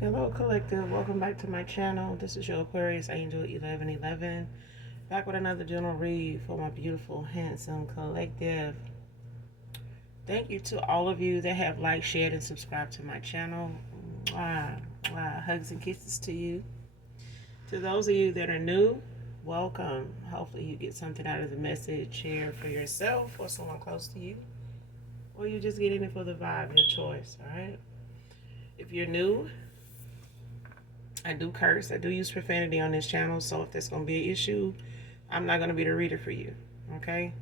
Hello, collective. Welcome back to my channel. This is your Aquarius Angel 1111. Back with another general read for my beautiful, handsome collective. Thank you to all of you that have liked, shared, and subscribed to my channel. Mwah, mwah. Hugs and kisses to you. To those of you that are new, welcome. Hopefully, you get something out of the message. Share for yourself or someone close to you, or you just get in it for the vibe, your choice. All right. If you're new, I do curse. I do use profanity on this channel, so if there's going to be an issue, I'm not going to be the reader for you, okay?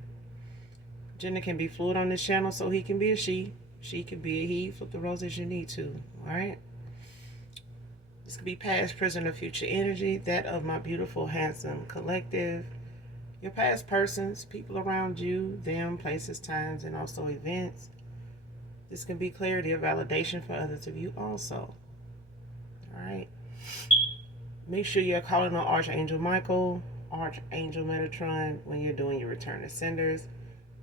Gender can be fluid on this channel, so he can be a she. She can be a he. Flip the roles as you need to, all right? This could be past, present, or future energy, that of my beautiful, handsome collective. Your past persons, people around you, them, places, times, and also events. This can be clarity or validation for others of you also, all right? Make sure you're calling on Archangel Michael, Archangel Metatron when you're doing your return to senders,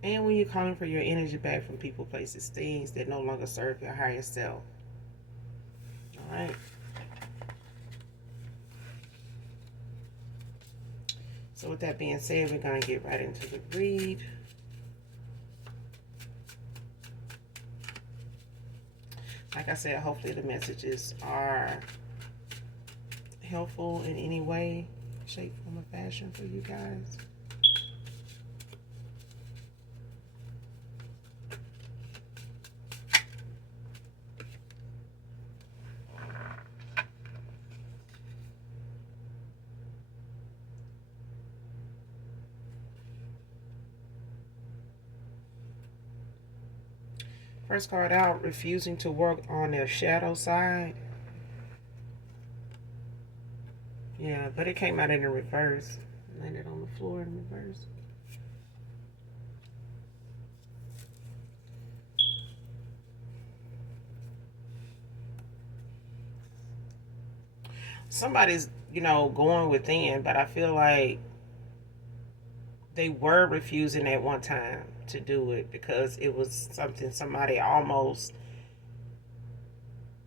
and when you're calling for your energy back from people, places, things that no longer serve your higher self. All right. So with that being said, we're going to get right into the read. Like I said, hopefully the messages are helpful in any way, shape, form, or fashion for you guys. First card out, refusing to work on their shadow side. Yeah, but it came out in the reverse. Landed on the floor in reverse. Somebody's, going within, but I feel like they were refusing at one time to do it because it was something somebody almost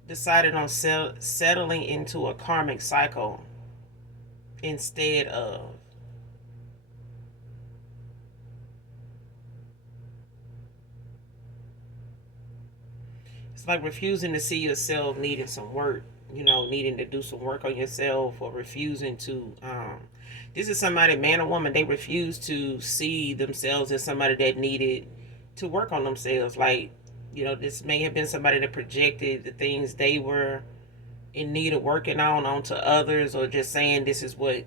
decided on settling into a karmic cycle instead of. It's like refusing to see yourself needing some work, needing to do some work on yourself, or refusing to this is somebody, man or woman, they refuse to see themselves as somebody that needed to work on themselves. Like, this may have been somebody that projected the things they were in need of working on onto others, or just saying this is what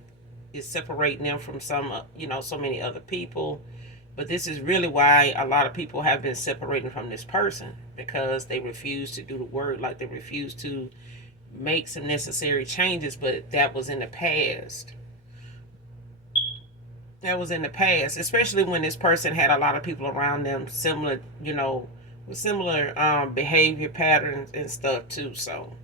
is separating them from so many other people. But this is really why a lot of people have been separating from this person, because they refuse to do the work, like they refuse to make some necessary changes. But that was in the past. That was in the past, especially when this person had a lot of people around them similar, with similar behavior patterns and stuff too. So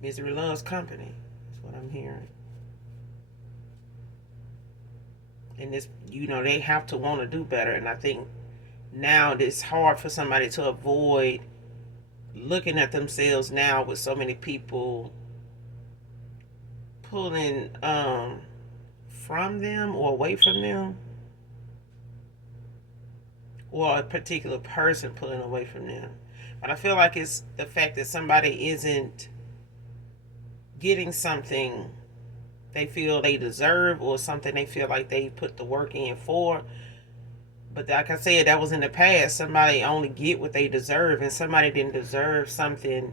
misery loves company. That's what I'm hearing. And this, they have to want to do better. And I think now it's hard for somebody to avoid looking at themselves now with so many people pulling from them or away from them, or a particular person pulling away from them. But I feel like it's the fact that somebody isn't getting something they feel they deserve, or something they feel like they put the work in for. But like I said, that was in the past. Somebody only get what they deserve, and somebody didn't deserve something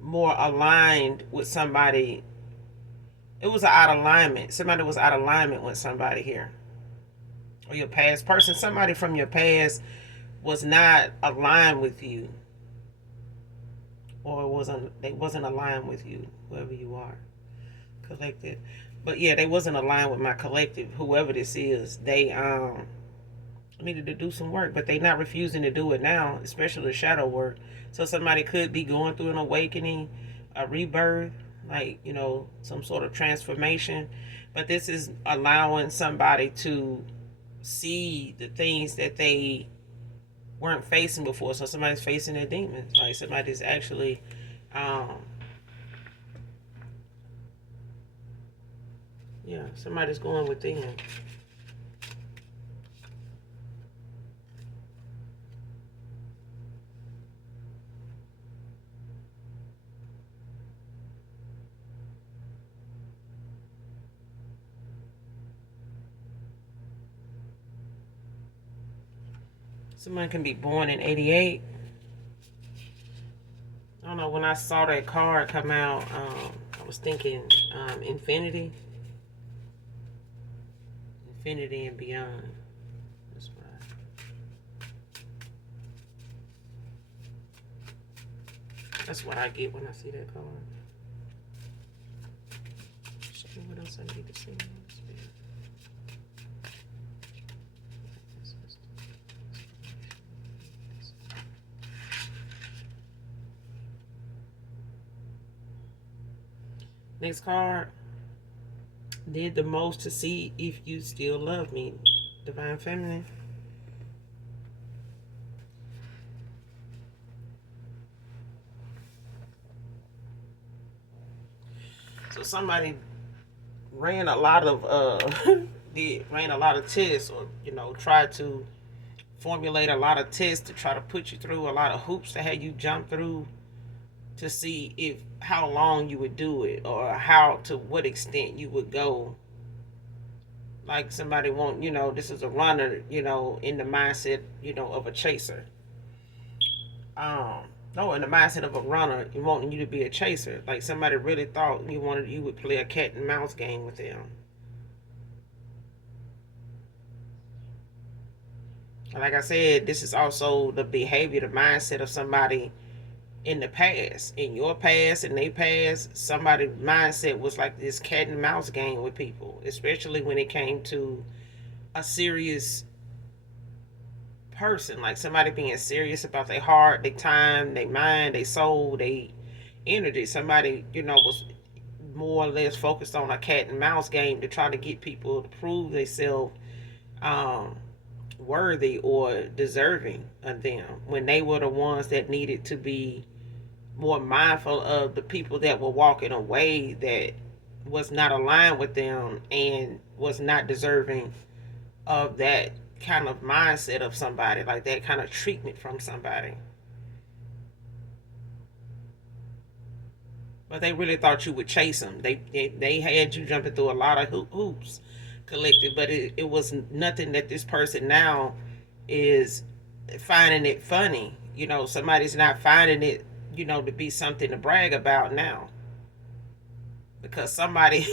more aligned with somebody. It was out of alignment. Somebody was out of alignment with somebody here. Or your past person. Somebody from your past was not aligned with you. Or they wasn't aligned with you, whoever you are. Collective. But yeah, they wasn't aligned with my collective, whoever this is. They needed to do some work, but they not refusing to do it now, especially the shadow work. So somebody could be going through an awakening, a rebirth, like, some sort of transformation. But this is allowing somebody to see the things that they weren't facing before. So somebody's facing their demons. Like somebody's actually yeah, somebody's going within. Someone can be born in 88. I don't know, when I saw that card come out, I was thinking infinity. Infinity and beyond. That's what I get when I see that card. Show me what else I need to see. Next card. Did the most to see if you still love me. Divine Feminine. So somebody ran a lot of ran a lot of tests, or tried to formulate a lot of tests to try to put you through a lot of hoops to have you jump through to see if how long you would do it, or how to what extent you would go. Like somebody this is a runner, in the mindset, of a chaser. No, in the mindset of a runner, wanting you to be a chaser. Like somebody really thought you would play a cat and mouse game with them. Like I said, this is also the behavior, the mindset of somebody in the past. In your past, in their past, somebody's mindset was like this cat and mouse game with people, especially when it came to a serious person, like somebody being serious about their heart, their time, their mind, their soul, their energy. Somebody, was more or less focused on a cat and mouse game to try to get people to prove themselves worthy or deserving of them, when they were the ones that needed to be more mindful of the people that were walking away, that was not aligned with them and was not deserving of that kind of mindset of somebody, like that kind of treatment from somebody. But they really thought you would chase them. They had you jumping through a lot of hoops, collective, but it was nothing that this person now is finding it funny. Somebody's not finding it, to be something to brag about now, because somebody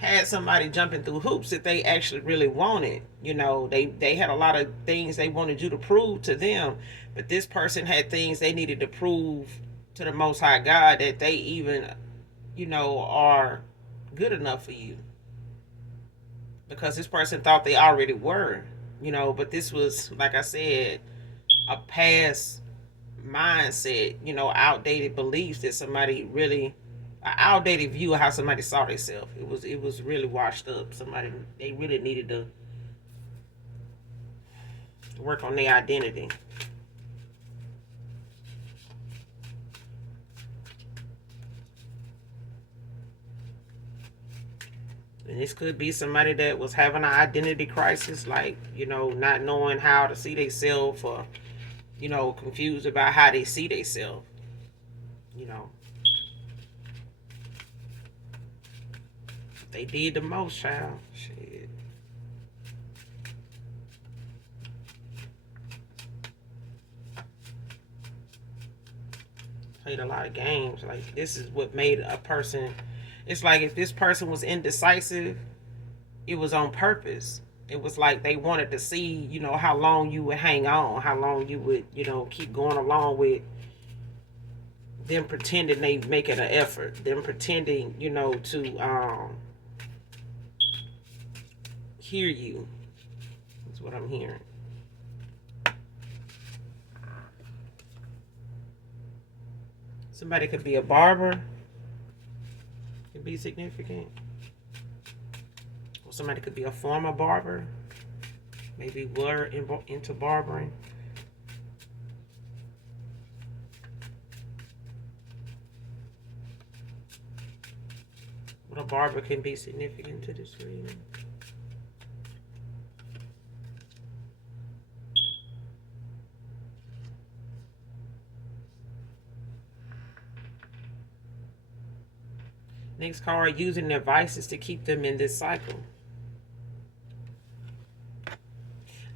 had somebody jumping through hoops that they actually really wanted. They had a lot of things they wanted you to prove to them, but this person had things they needed to prove to the Most High God, that they even, are good enough for you, because this person thought they already were, but this was, like I said, a past mindset, outdated beliefs that somebody really, an outdated view of how somebody saw themselves. It was really washed up. They really needed to work on their identity. And this could be somebody that was having an identity crisis, like, not knowing how to see themselves, or, confused about how they see themselves. They did the most, child. Shit. Played a lot of games. Like, this is what made a person. It's like if this person was indecisive, it was on purpose. It was like they wanted to see, how long you would hang on, how long you would, keep going along with them pretending they making an effort, them pretending, to hear you. That's what I'm hearing. Somebody could be a barber. Could be significant. Or somebody could be a former barber. Maybe were into barbering. But a barber can be significant to this reading. Next card, using their vices to keep them in this cycle.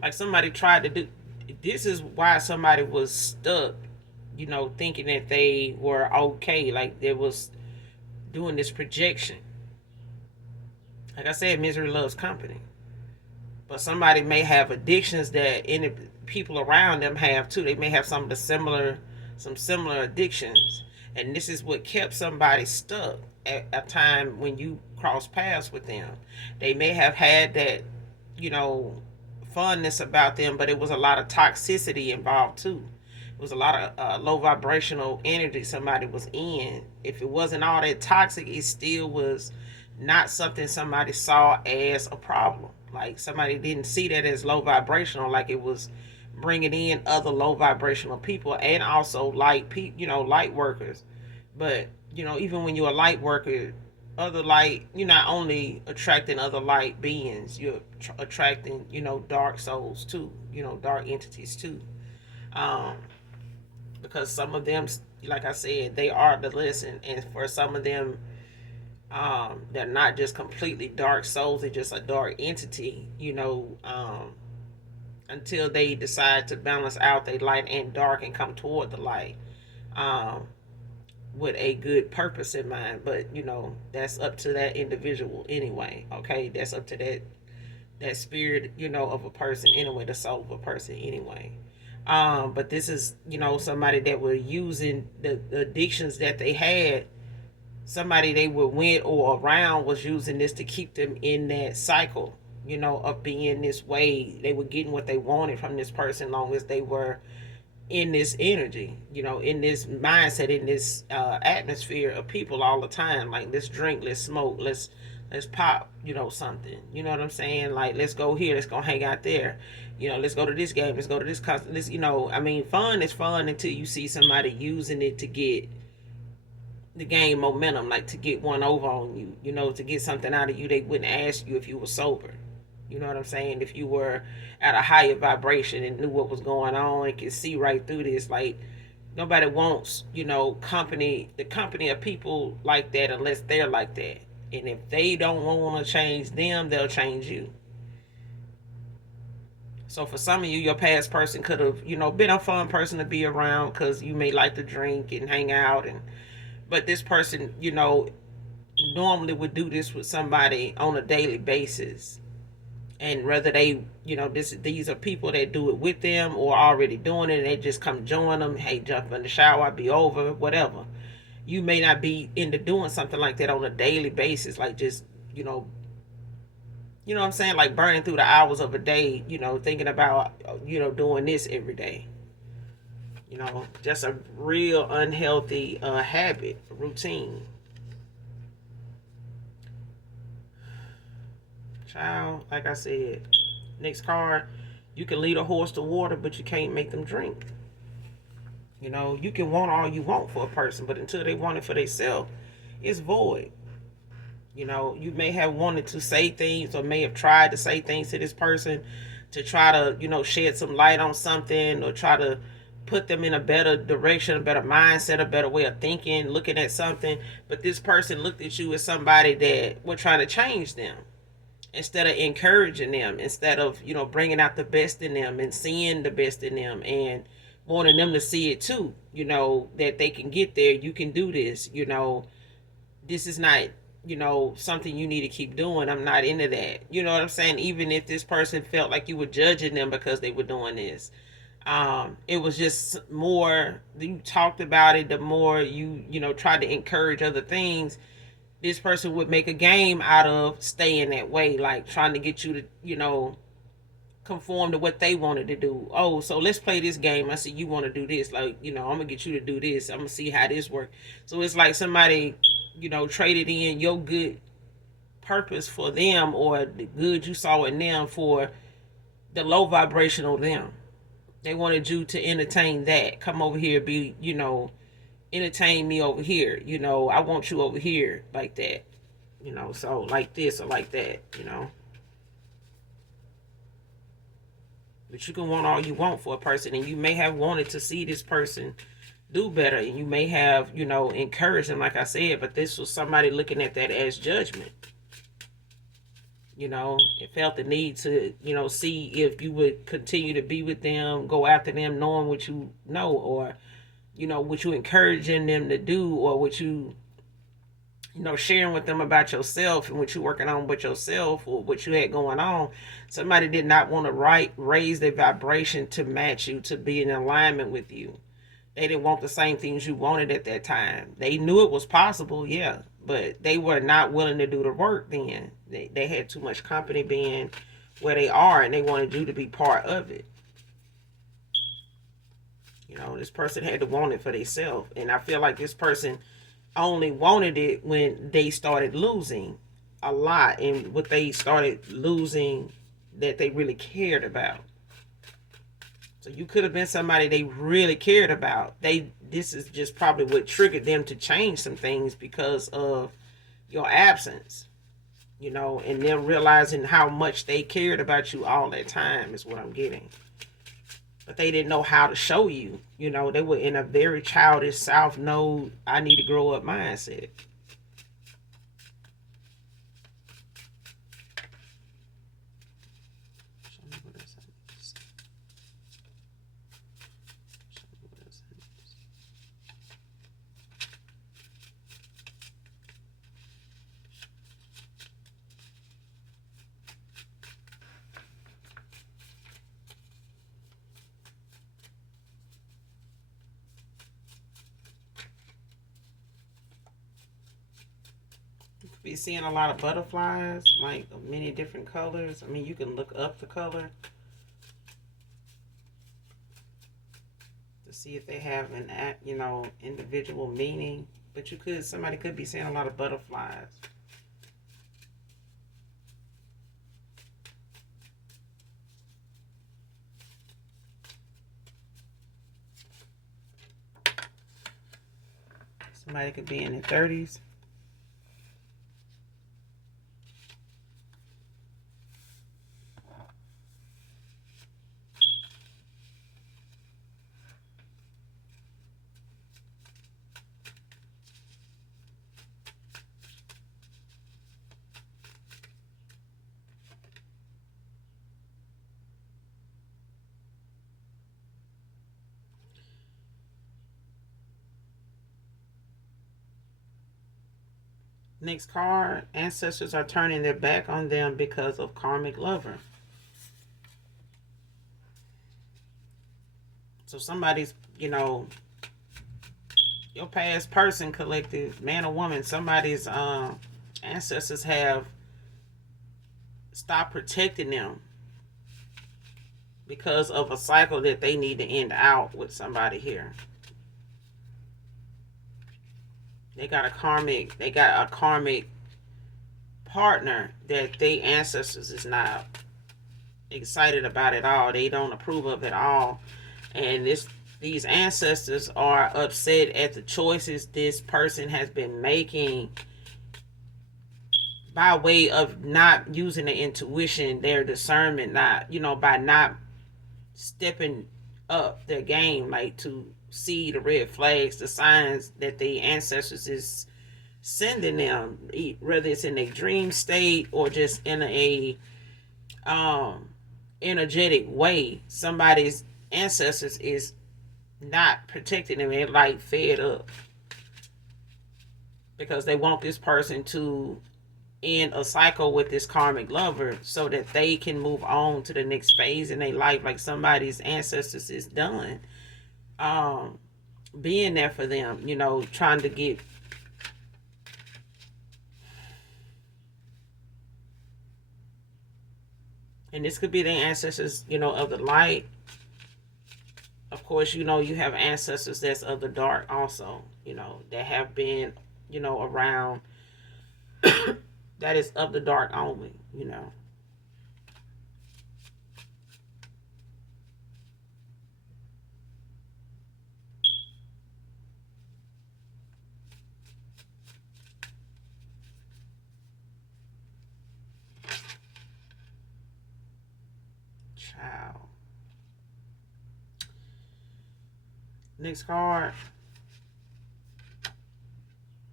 Like somebody tried to do, this is why somebody was stuck, thinking that they were okay. Like they was doing this projection. Like I said, misery loves company. But somebody may have addictions that any people around them have too. They may have some similar addictions, and this is what kept somebody stuck at a time when you cross paths with them. They may have had that, you know, funness about them, but it was a lot of toxicity involved too. It was a lot of low vibrational energy somebody was in. If it wasn't all that toxic, it still was not something somebody saw as a problem. Like somebody didn't see that as low vibrational, like it was bringing in other low vibrational people and also light workers. But even when you're a light worker, other light, you're not only attracting other light beings, you're attracting dark souls too, dark entities too. Um, because some of them, like I said, they are the lesson, and for some of them, they're not just completely dark souls, they're just a dark entity, until they decide to balance out their light and dark and come toward the light, um, with a good purpose in mind. But that's up to that individual anyway. Okay, that's up to that spirit, of a person anyway, the soul of a person anyway. But this is, somebody that were using the addictions that they had. Somebody they were with or around was using this to keep them in that cycle, of being this way. They were getting what they wanted from this person, long as they were in this energy, in this mindset, in this atmosphere of people all the time. Like, let's drink, let's smoke, let's pop, something. You know what I'm saying? Like, let's go here, let's go hang out there. Let's go to this game, let's go to this concert. Fun is fun until you see somebody using it to get the game momentum, like to get one over on you, to get something out of you they wouldn't ask you if you were sober. You know what I'm saying? If you were at a higher vibration and knew what was going on and could see right through this, like nobody wants, the company of people like that unless they're like that. And if they don't want to change them, they'll change you. So for some of you, your past person could have, been a fun person to be around because you may like to drink and hang out, but this person, normally would do this with somebody on a daily basis. And whether they, these are people that do it with them or already doing it, and they just come join them. Hey, jump in the shower, I'll be over, whatever. You may not be into doing something like that on a daily basis, like just, what I'm saying, like burning through the hours of a day, thinking about, doing this every day. Just a real unhealthy habit, routine. Child, like I said, next card, you can lead a horse to water, but you can't make them drink. You can want all you want for a person, but until they want it for themselves, it's void. You may have wanted to say things or may have tried to say things to this person to try to, shed some light on something or try to put them in a better direction, a better mindset, a better way of thinking, looking at something. But this person looked at you as somebody that were trying to change them instead of encouraging them, instead of, bringing out the best in them and seeing the best in them and wanting them to see it too, that they can get there. You can do this, this is not, something you need to keep doing. I'm not into that. You know what I'm saying? Even if this person felt like you were judging them because they were doing this. It was just more you talked about it, the more you tried to encourage other things. This person would make a game out of staying that way, like trying to get you to, conform to what they wanted to do. Oh, so let's play this game. I see you want to do this. Like, I'm gonna get you to do this. I'm gonna see how this works. So it's like somebody, traded in your good purpose for them or the good you saw in them for the low vibrational them. They wanted you to entertain that. Come over here, be, entertain me over here. I want you over here like that. So like this or like that. But you can want all you want for a person, and you may have wanted to see this person do better, and you may have, encouraged them, like I said, but this was somebody looking at that as judgment. It felt the need to, see if you would continue to be with them, go after them, knowing what you know, or, what you encouraging them to do, or what you, sharing with them about yourself and what you're working on with yourself or what you had going on. Somebody did not want to raise their vibration to match you, to be in alignment with you. They didn't want the same things you wanted at that time. They knew it was possible, yeah, but they were not willing to do the work then. They had too much company being where they are, and they wanted you to be part of it. This person had to want it for themselves. And I feel like this person only wanted it when they started losing a lot, and what they started losing that they really cared about. So you could have been somebody they really cared about. This is just probably what triggered them to change some things because of your absence, and them realizing how much they cared about you all that time is what I'm getting. But they didn't know how to show you. They were in a very childish South Node, I need to grow up mindset. Be seeing a lot of butterflies, like many different colors. I mean, you can look up the color to see if they have an individual meaning. But somebody could be seeing a lot of butterflies. Somebody could be in their 30s. Next card, ancestors are turning their back on them because of karmic lover. So somebody's, your past person, collective, man or woman, somebody's ancestors have stopped protecting them because of a cycle that they need to end out with somebody here. They got a karmic partner that they ancestors is not excited about at all. They don't approve of at all. And these ancestors are upset at the choices this person has been making by way of not using their intuition, their discernment, by not stepping up their game, like to see the red flags, the signs that the ancestors is sending them, whether it's in a dream state or just in a energetic way. Somebody's ancestors is not protecting them. They're like fed up because they want this person to end a cycle with this karmic lover so that they can move on to the next phase in their life. Like somebody's ancestors is done being there for them, trying to get and this could be the ancestors, of the light. Of course, you have ancestors that's of the dark also, that have been, around that is of the dark only, Child. Next card.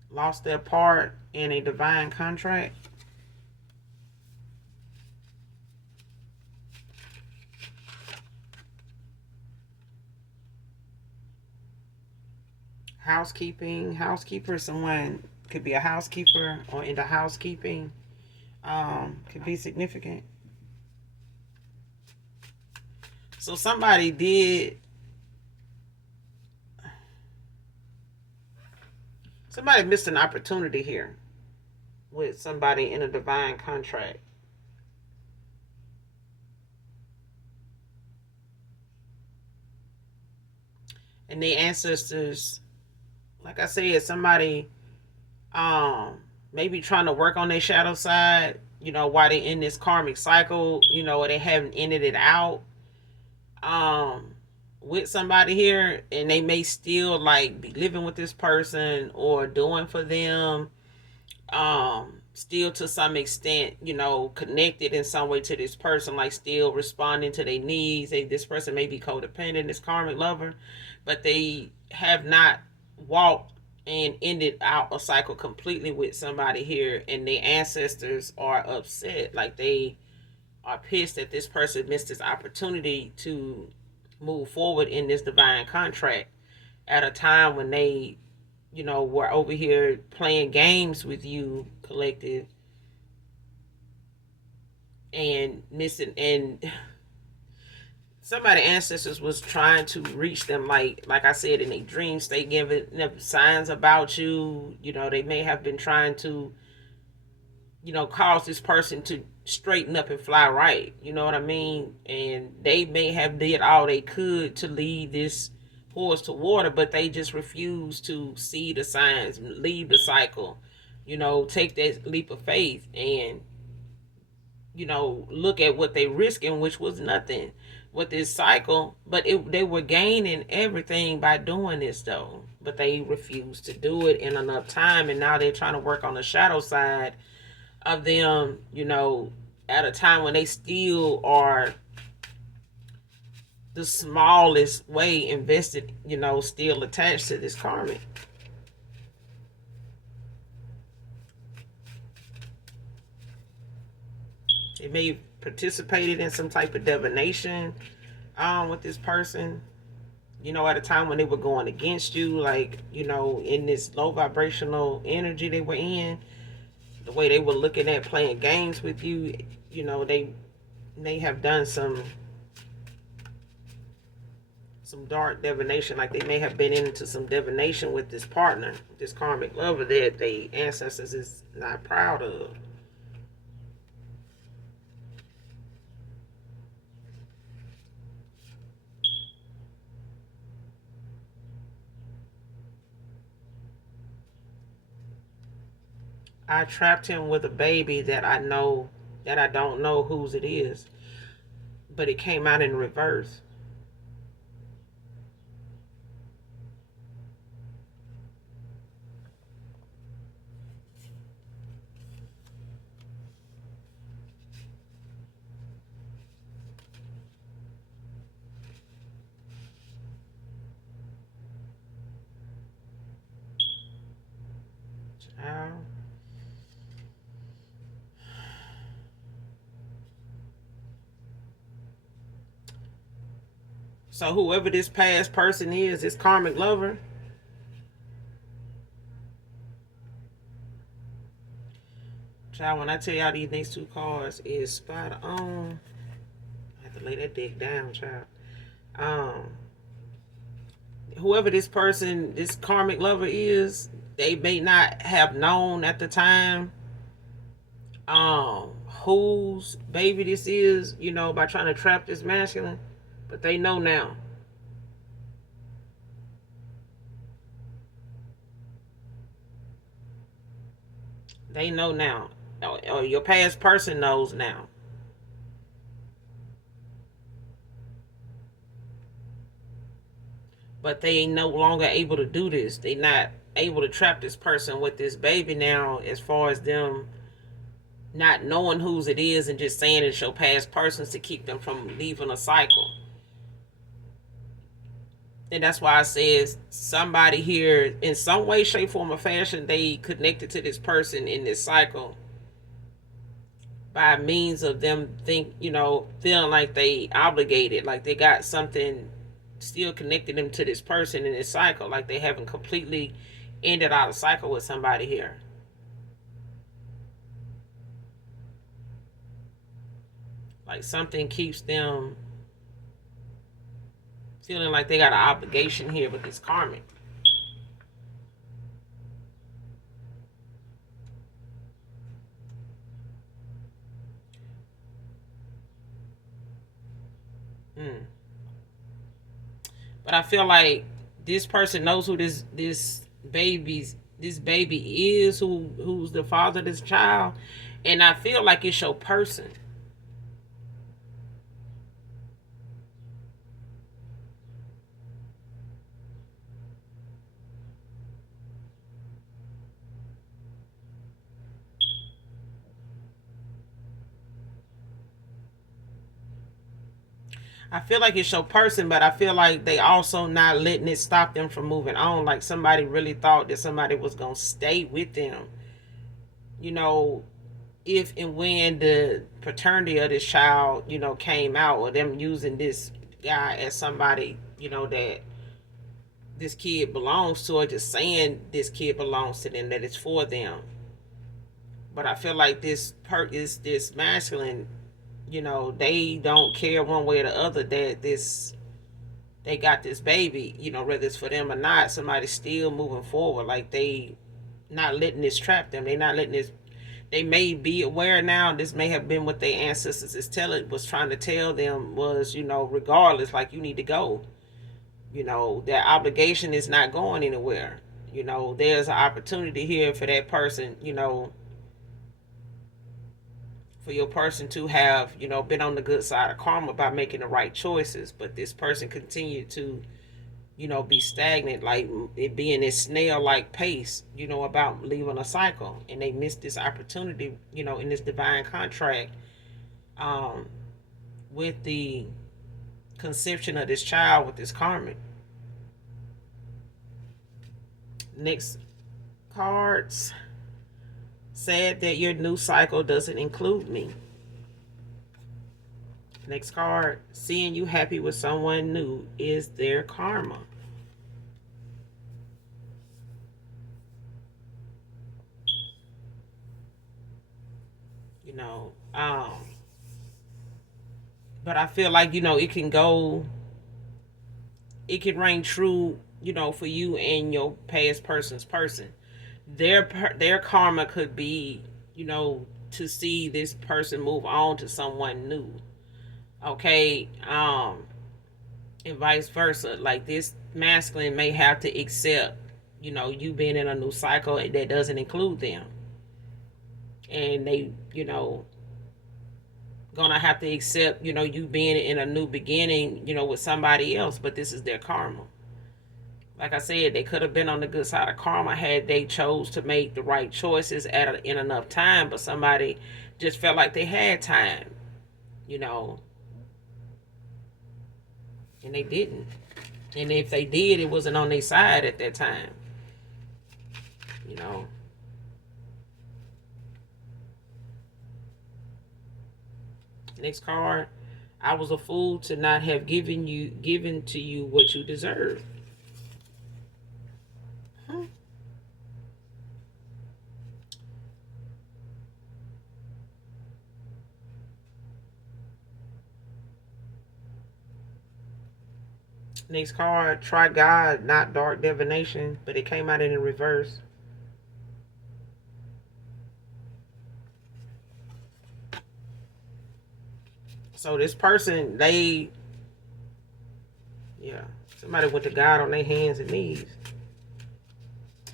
Lost their part in a divine contract. Housekeeping. Housekeeper. Someone could be a housekeeper or into housekeeping. Could be significant. So somebody missed an opportunity here with somebody in a divine contract. And the ancestors, like I said, somebody maybe trying to work on their shadow side, while they in this karmic cycle, or they haven't ended it out with somebody here, and they may still like be living with this person or doing for them, still to some extent, connected in some way to this person, like still responding to their needs. This person may be codependent, this karmic lover, but they have not walked and ended out a cycle completely with somebody here, and their ancestors are upset. Like they are pissed that this person missed this opportunity to move forward in this divine contract at a time when they, were over here playing games with you, collective, and missing. And somebody ancestors was trying to reach them, like I said, in a dream state, giving them signs about you. They may have been trying to, cause this person to straighten up and fly right. You know what I mean? And they may have did all they could to lead this horse to water, but they just refuse to see the signs, leave the cycle, take that leap of faith and, look at what they risking, which was nothing with this cycle. But they were gaining everything by doing this though, but they refused to do it in enough time, and now they're trying to work on the shadow side of them, at a time when they still are the smallest way invested, still attached to this karmic. They may have participated in some type of divination with this person, at a time when they were going against you, like, in this low vibrational energy they were in, the way they were looking at playing games with you, they may have done some dark divination. Like they may have been into some divination with this partner, this karmic lover that the ancestors is not proud of. I trapped him with a baby that I don't know whose it is, but it came out in reverse. Child. So whoever this past person is, this karmic lover, child, when I tell y'all these next two cards is spot on, I have to lay that dick down, child. Whoever this person, this karmic lover is, they may not have known at the time whose baby this is, by trying to trap this masculine, but they know now. They know now. Or your past person knows now. But they ain't no longer able to do this. They not able to trap this person with this baby now, as far as them not knowing whose it is and just saying it's your past persons to keep them from leaving a cycle. And that's why I says somebody here in some way, shape, form, or fashion, they connected to this person in this cycle by means of them feeling like they obligated, like they got something still connecting them to this person in this cycle, like they haven't completely ended out a cycle with somebody here. Like something keeps them feeling like they got an obligation here with this karmic. Mm. But I feel like this person knows who this baby is, who's the father of this child, and I feel like it's your person. I feel like it's your person, but I feel like they also not letting it stop them from moving on. Like somebody really thought that somebody was gonna stay with them. You know, if and when the paternity of this child, came out, or them using this guy as somebody, that this kid belongs to, or just saying this kid belongs to them, that it's for them. But I feel like this masculine, they don't care one way or the other that they got this baby, whether it's for them or not. Somebody's still moving forward, like they not letting this trap them. They not letting this. They may be aware now. This may have been what their ancestors was trying to tell them was, regardless, like you need to go. Their obligation is not going anywhere. There's an opportunity here for that person, for your person to have, been on the good side of karma by making the right choices. But this person continued to, be stagnant, like it being this snail like pace, about leaving a cycle. And they missed this opportunity, in this divine contract, um, with the conception of this child with this karmic. Next cards. Sad that your new cycle doesn't include me. Next card. Seeing you happy with someone new is their karma. But I feel like, it can ring true, for you and your past person's person. Their karma could be, to see this person move on to someone new. Okay, and vice versa. Like this masculine may have to accept, you being in a new cycle that doesn't include them. And they, gonna have to accept, you being in a new beginning, with somebody else, but this is their karma. Like I said, they could have been on the good side of karma had they chose to make the right choices in enough time, but somebody just felt like they had time, you know, and they didn't. And if they did, it wasn't on their side at that time, you know. Next card. I was a fool to not have given to you what you deserve. Huh? Next card. Try God, not dark divination, but it came out in the reverse. So this person, somebody went to God on their hands and knees.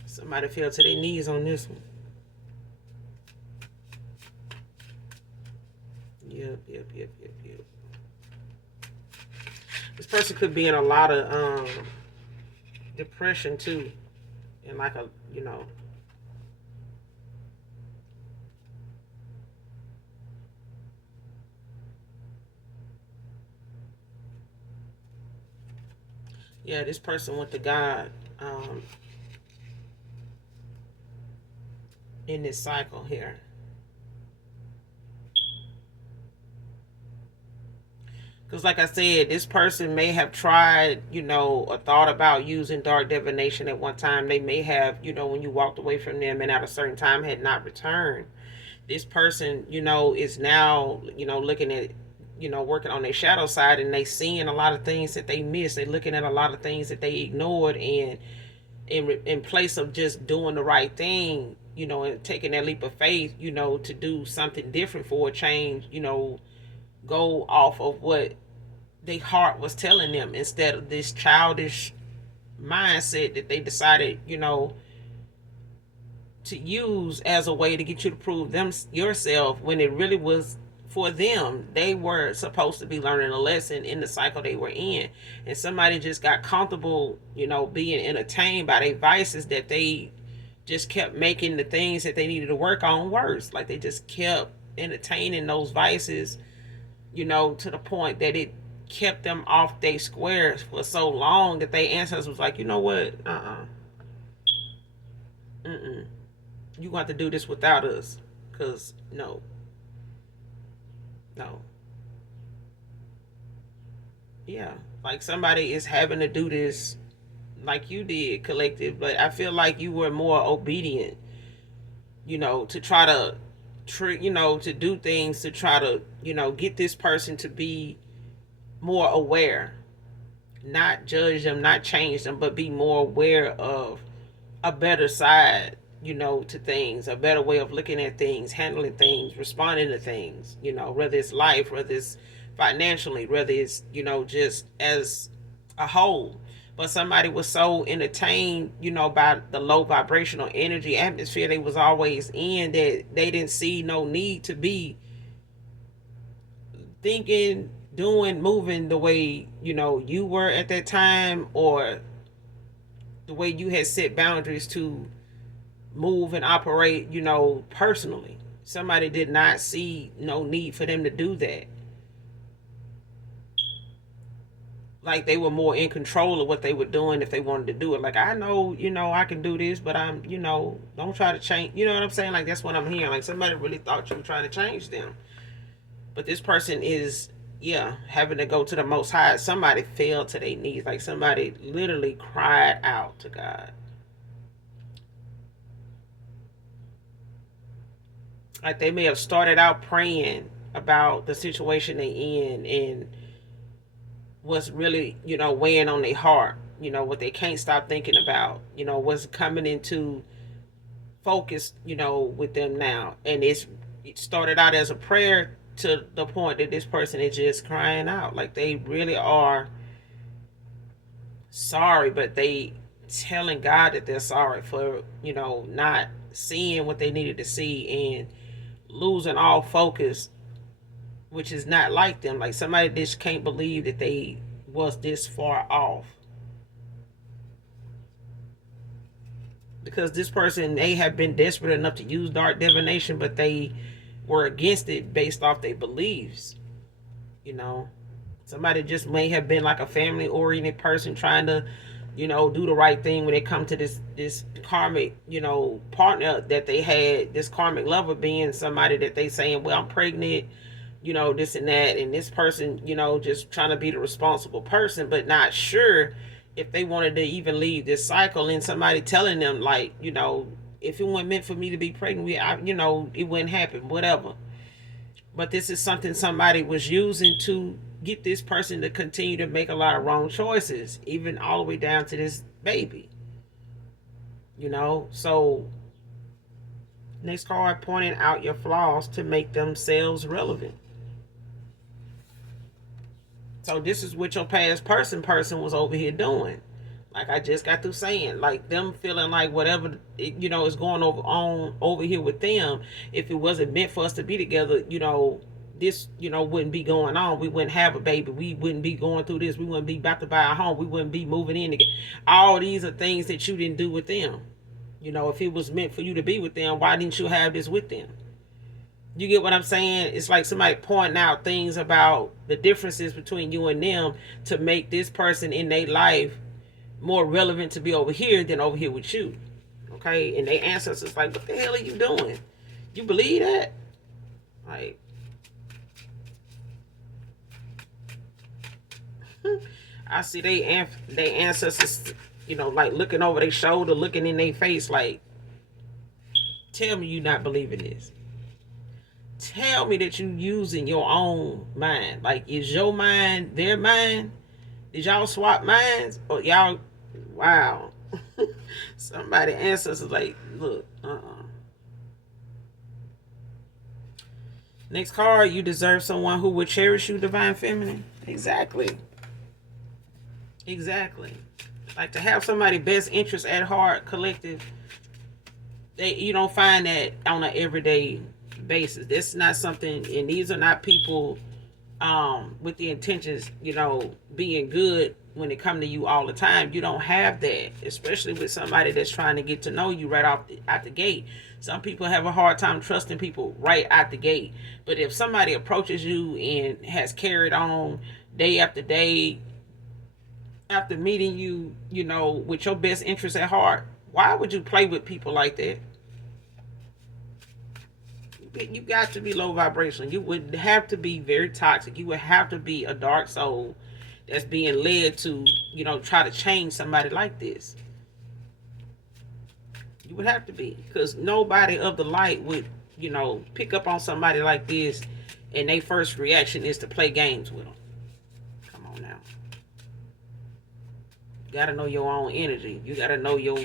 Somebody fell to their knees on this one. Yep. This person could be in a lot of depression too, and like a Yeah, this person went to God in this cycle here. Because, like I said, this person may have tried, or thought about using dark divination at one time. They may have, when you walked away from them and at a certain time had not returned. This person, is now, looking at, working on their shadow side, and they seeing a lot of things that they missed. They looking at a lot of things that they ignored, and in place of just doing the right thing, and taking that leap of faith, to do something different for a change, go off of what their heart was telling them instead of this childish mindset that they decided, to use as a way to get you to prove them yourself, when it really was for them. They were supposed to be learning a lesson in the cycle they were in, and somebody just got comfortable, being entertained by their vices, that they just kept making the things that they needed to work on worse. Like they just kept entertaining those vices, to the point that it kept them off their squares for so long that their ancestors was like, you know what, you got to do this without us, because no, yeah, like somebody is having to do this like you did, collective, but I feel like you were more obedient, to try to to do things to try to get this person to be more aware, not judge them, not change them, but be more aware of a better side, to things, a better way of looking at things, handling things, responding to things, whether it's life, whether it's financially, whether it's, just as a whole. But somebody was so entertained, by the low vibrational energy atmosphere they was always in, that they didn't see no need to be thinking, doing, moving the way, you were at that time, or the way you had set boundaries to move and operate, personally. Somebody did not see no need for them to do that. Like they were more in control of what they were doing if they wanted to do it. Like, I know, I can do this, but I'm, don't try to change. You know what I'm saying? Like, that's what I'm hearing. Like, somebody really thought you were trying to change them. But this person is, yeah, having to go to the Most High. Somebody fell to their knees. Like, somebody literally cried out to God. Like, they may have started out praying about the situation they in, and what's really, weighing on their heart, what they can't stop thinking about, what's coming into focus, with them now. And it started out as a prayer to the point that this person is just crying out. Like they really are sorry, but they telling God that they're sorry for, not seeing what they needed to see, and losing all focus, which is not like them. Like somebody just can't believe that they was this far off. Because this person may have been desperate enough to use dark divination, but they were against it based off their beliefs. Somebody just may have been like a family oriented person trying to, do the right thing when it comes to this karmic, partner that they had, this karmic lover being somebody that they saying, well, I'm pregnant, this and that, and this person, just trying to be the responsible person, but not sure if they wanted to even leave this cycle, and somebody telling them like, if it wasn't meant for me to be pregnant, it wouldn't happen, whatever. But this is something somebody was using to get this person to continue to make a lot of wrong choices, even all the way down to this baby. So next card, pointing out your flaws to make themselves relevant. So this is what your past person was over here doing. Like I just got through saying, like them feeling like whatever is going on over here with them. If it wasn't meant for us to be together, this wouldn't be going on. We wouldn't have a baby. We wouldn't be going through this. We wouldn't be about to buy a home. We wouldn't be moving in together. All these are things that you didn't do with them. If it was meant for you to be with them, why didn't you have this with them? You get what I'm saying? It's like somebody pointing out things about the differences between you and them to make this person in their life more relevant to be over here than over here with you. Okay, and their ancestors like, what the hell are you doing? You believe that? Like, I see they ancestors, like looking over their shoulder, looking in their face, like, tell me you not believing this. Tell me that you using your own mind. Like, is your mind their mind? Did y'all swap minds? Or y'all, wow. Somebody ancestors like, look, Next card, you deserve someone who will cherish you, divine feminine. Exactly. Exactly. Like, to have somebody best interest at heart, collective, you don't find that on an everyday basis. This is not something, and these are not people with the intentions, being good when it come to you all the time. You don't have that, especially with somebody that's trying to get to know you right out the gate. Some people have a hard time trusting people right out the gate. But if somebody approaches you and has carried on day after day after meeting you, with your best interest at heart, why would you play with people like that? You got to be low vibration. You would have to be very toxic. You would have to be a dark soul that's being led to, try to change somebody like this. You would have to be, because nobody of the light would, pick up on somebody like this, and their first reaction is to play games with them. Come on now. You got to know your own energy. You got to know your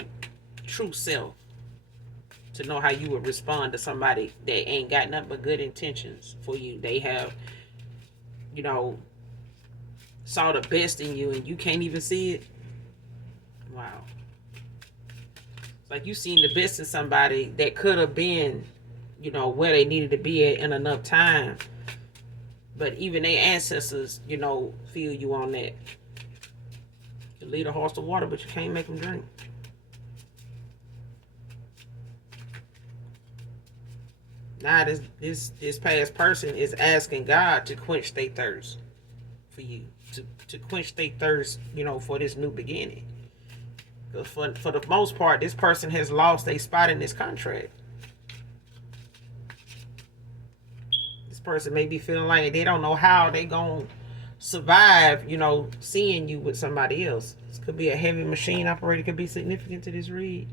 true self to know how you would respond to somebody that ain't got nothing but good intentions for you. They have, saw the best in you and you can't even see it. Wow. It's like you seen the best in somebody that could have been, where they needed to be at in enough time. But even their ancestors, feel you on that. You lead a horse to water, but you can't make them drink. Now this past person is asking God to quench their thirst for you, to quench their thirst, for this new beginning. Because for the most part, this person has lost a spot in this contract. This person may be feeling like they don't know how they gonna survive, seeing you with somebody else. This could be a heavy machine operator, could be significant to this read.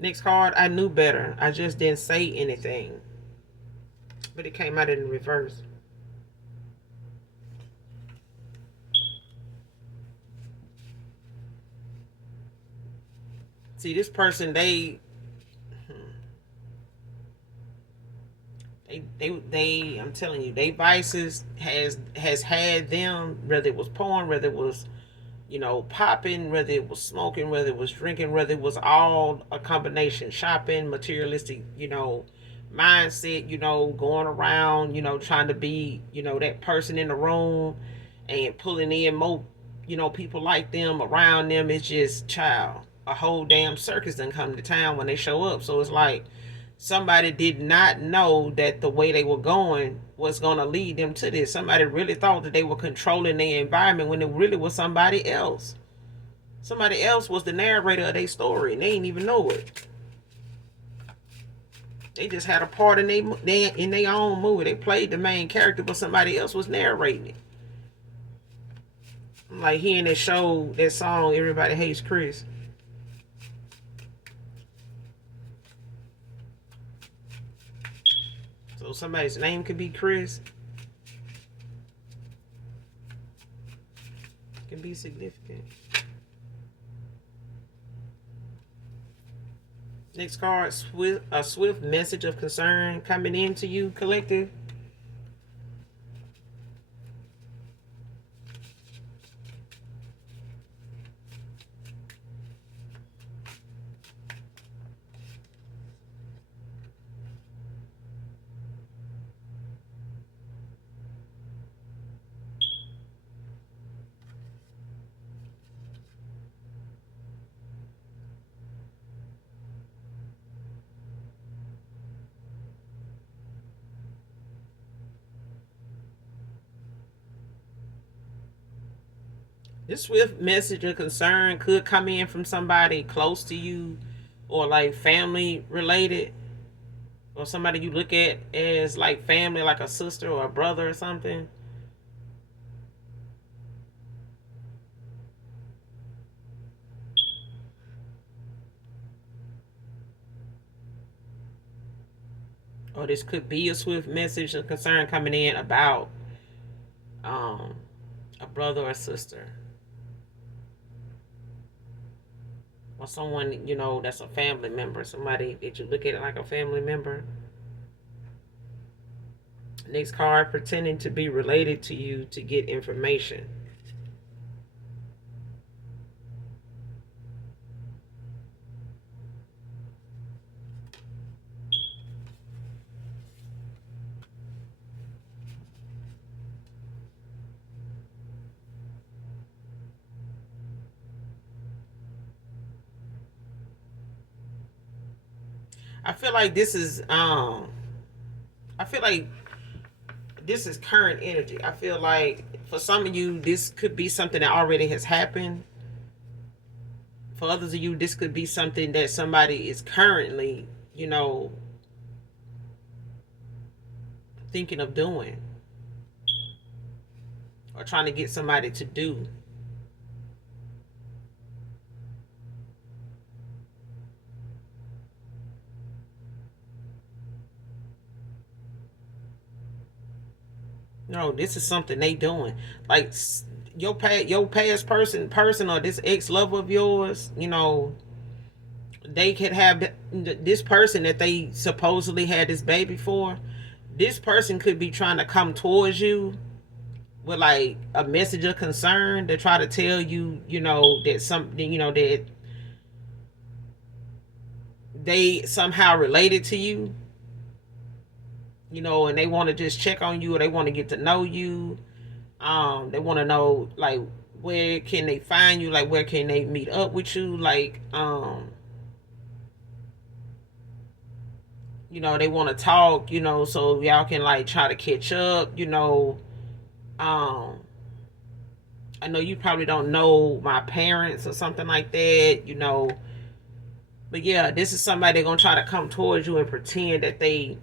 Next card, I knew better. I just didn't say anything. But it came out in reverse. See, this person, I'm telling you, they vices has had them, whether it was porn, whether it was popping, whether it was smoking, whether it was drinking, whether it was all a combination, shopping, materialistic, mindset, going around, trying to be, that person in the room and pulling in more, people like them around them. It's just, child, a whole damn circus done come to town when they show up. So it's like somebody did not know that the way they were going was going to lead them to this. Somebody really thought that they were controlling their environment when it really was somebody else. Somebody else was the narrator of their story and they didn't even know it. They just had a part in their own movie. They played the main character, but somebody else was narrating it. Like hearing that show, that song, Everybody Hates Chris. So somebody's name could be Chris. It can be significant. Next card, a swift message of concern coming into you, collective. This swift message of concern could come in from somebody close to you, or like family related, or somebody you look at as like family, like a sister or a brother or something. Or this could be a swift message of concern coming in about um, a brother or sister, or someone that's a family member, somebody that you look at like a family member. Next card, pretending to be related to you to get information. I feel like this is I feel like this is current energy. I feel like for some of you this could be something that already has happened. For others of you this could be something that somebody is currently, thinking of doing or trying to get somebody to do. No, this is something they doing. Like your past person or this ex lover of yours, they could have this person that they supposedly had this baby for. This person could be trying to come towards you with like a message of concern to try to tell you, that something, that they somehow related to you, and they want to just check on you, or they want to get to know you. They want to know like where can they find you, like where can they meet up with you, like they want to talk, so y'all can like try to catch up. Um, I know you probably don't know my parents or something like that, but yeah, this is somebody gonna try to come towards you and pretend that they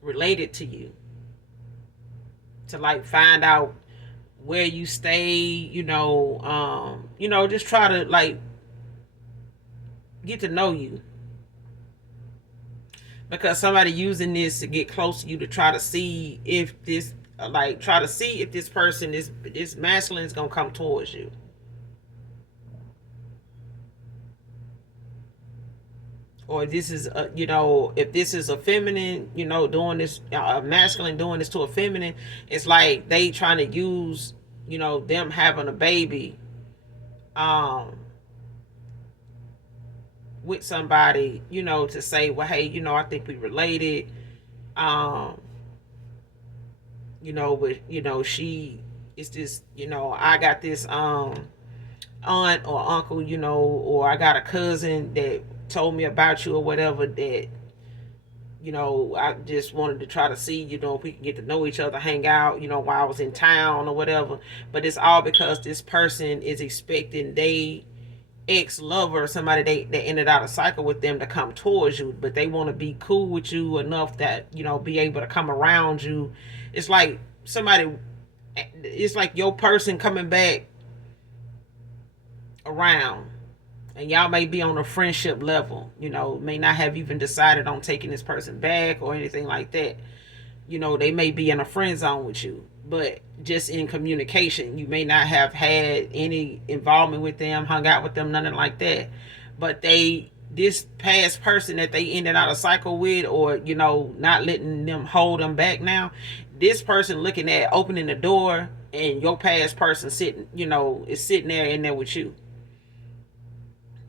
related to you, to like find out where you stay, just try to like get to know you, because somebody using this to get close to you to try to see if this try to see if this person this masculine is gonna come towards you. Or this is if this is a feminine, doing this, a masculine doing this to a feminine, it's like they trying to use, them having a baby um with somebody, to say, well, hey, I think we related. um but she is this, I got this aunt or uncle, or I got a cousin that told me about you or whatever, that I just wanted to try to see, if we can get to know each other, hang out, while I was in town or whatever. But it's all because this person is expecting they ex lover, somebody they ended out a cycle with them, to come towards you, but they want to be cool with you enough that be able to come around you. It's like somebody, it's like your person coming back around, and y'all may be on a friendship level, may not have even decided on taking this person back or anything like that. They may be in a friend zone with you, but just in communication, you may not have had any involvement with them, hung out with them, nothing like that. But this past person that they ended out a cycle with, or not letting them hold them back now, this person looking at opening the door, and your past person sitting, is sitting there in there with you.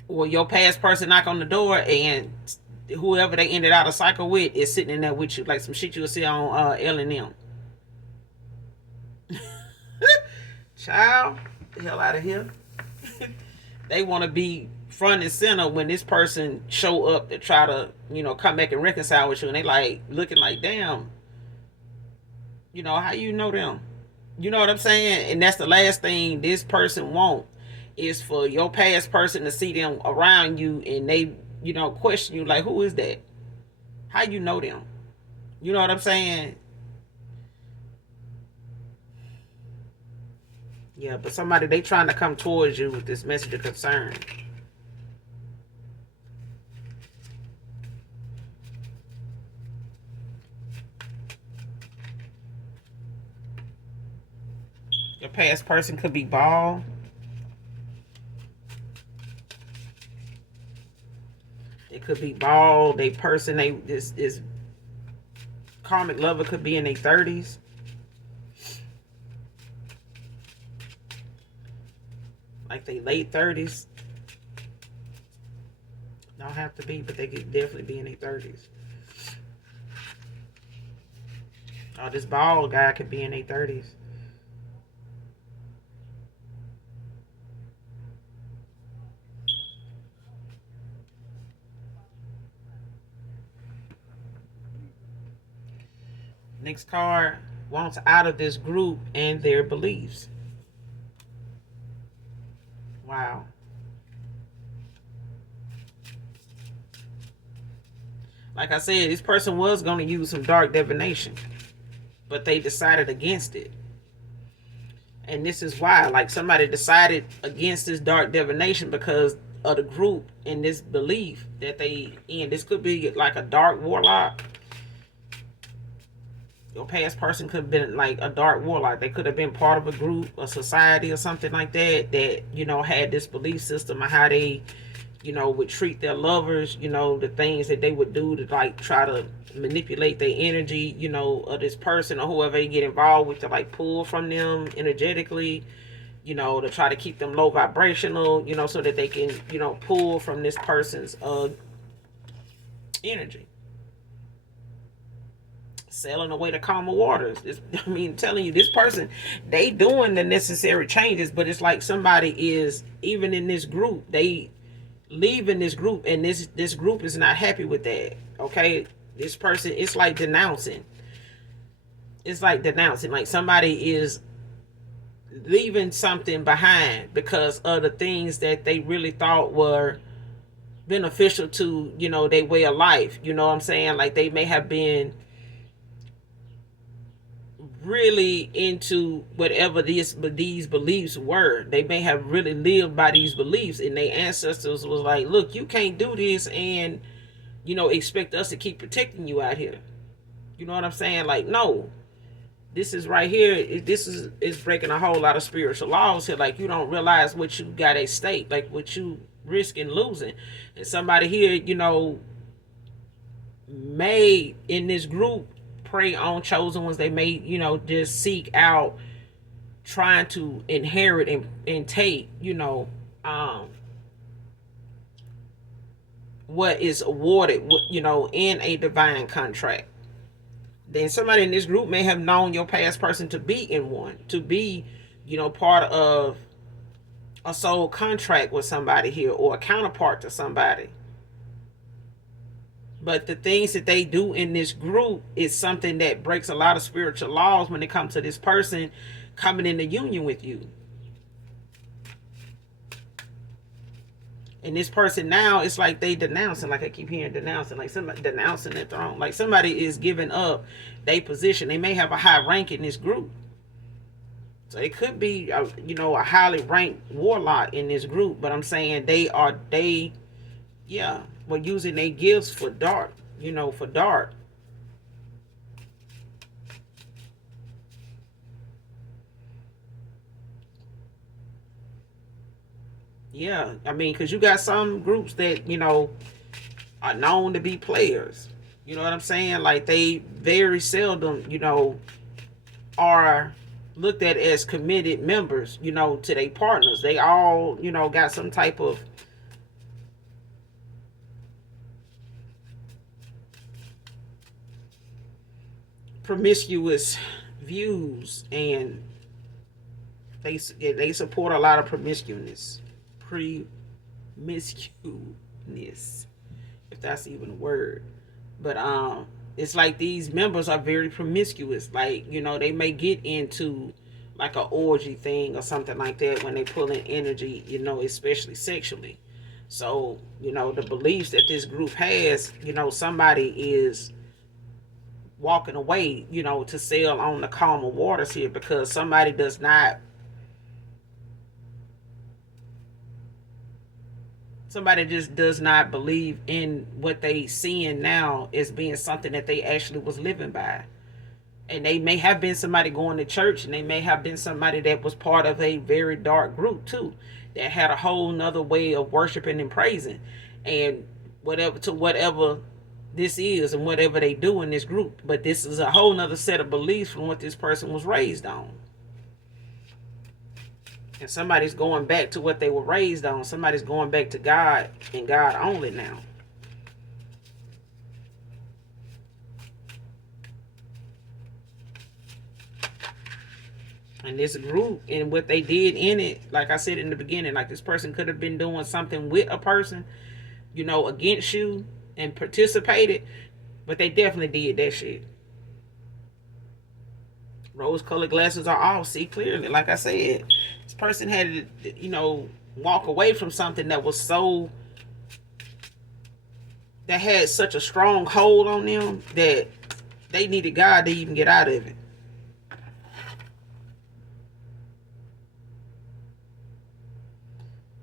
Or your past person knock on the door, and whoever they ended out a cycle with is sitting in there with you, like some shit you will see on L&M. Child, the hell out of here. They want to be front and center when this person show up to try to, come back and reconcile with you, and they like looking like, damn, how you know them? You know what I'm saying? And that's the last thing this person want, is for your past person to see them around you and they, question you like, who is that? How you know them? You know what I'm saying? Yeah, but somebody, they trying to come towards you with this message of concern. Your past person could be bald. It could be bald. They person, this karmic lover could be in their 30s. Like they late 30s. Don't have to be, but they could definitely be in their 30s. Oh, this bald guy could be in their 30s. Next card, wants out of this group and their beliefs. Wow. Like I said, this person was going to use some dark divination, but they decided against it. And this is why, like, somebody decided against this dark divination because of the group and this belief that they in. This could be like a dark warlock. Your past person could have been like a dark warlock. They could have been part of a group, a society, or something like that, that, had this belief system of how they, would treat their lovers, the things that they would do to like try to manipulate their energy, of this person or whoever they get involved with, to like pull from them energetically, to try to keep them low vibrational, so that they can, pull from this person's energy. Sailing away to calmer waters. Telling you, this person, they doing the necessary changes, but it's like somebody is, even in this group, they leaving this group, and this group is not happy with that. Okay, this person, it's like denouncing. It's like denouncing. Like somebody is leaving something behind because of the things that they really thought were beneficial to, their way of life. You know what I'm saying? Like they may have been really into whatever these beliefs were. They may have really lived by these beliefs, and their ancestors was like, look, you can't do this and expect us to keep protecting you out here. You know what I'm saying? Like, no, this is right here, this is breaking a whole lot of spiritual laws here. Like, you don't realize what you got at stake, like what you risking losing. And somebody here, may in this group prey on chosen ones. They may, just seek out trying to inherit and take, what is awarded, in a divine contract. Then somebody in this group may have known your past person to be in one, to be, part of a soul contract with somebody here, or a counterpart to somebody. But the things that they do in this group is something that breaks a lot of spiritual laws when it comes to this person coming into union with you. And this person now, it's like they denouncing, like I keep hearing denouncing, like somebody denouncing their throne. Like somebody is giving up their position. They may have a high rank in this group. So it could be, a highly ranked warlock in this group. But I'm saying were using their gifts for dark, for dark. Yeah, because you got some groups that, are known to be players. You know what I'm saying? Like they very seldom, are looked at as committed members, to their partners. They all, got some type of promiscuous views, and they support a lot of promiscuousness, if that's even a word. But it's like these members are very promiscuous. Like, they may get into like a orgy thing or something like that when they pull in energy, you know, especially sexually. So, you know, the beliefs that this group has, you know, somebody is walking away, you know, to sail on the calmer waters here because somebody just does not believe in what they seeing now as being something that they actually was living by. And they may have been somebody going to church, and they may have been somebody that was part of a very dark group too, that had a whole nother way of worshiping and praising, and whatever this is and whatever they do in this group. But this is a whole nother set of beliefs from what this person was raised on. And somebody's going back to what they were raised on. Somebody's going back to God and God only now. And this group and what they did in it, like I said in the beginning, like this person could have been doing something with a person, you know, against you and participated, but they definitely did that shit. Rose colored glasses are all see clearly. Like I said, this person had to, you know, walk away from something that was so, that had such a strong hold on them that they needed God to even get out of it.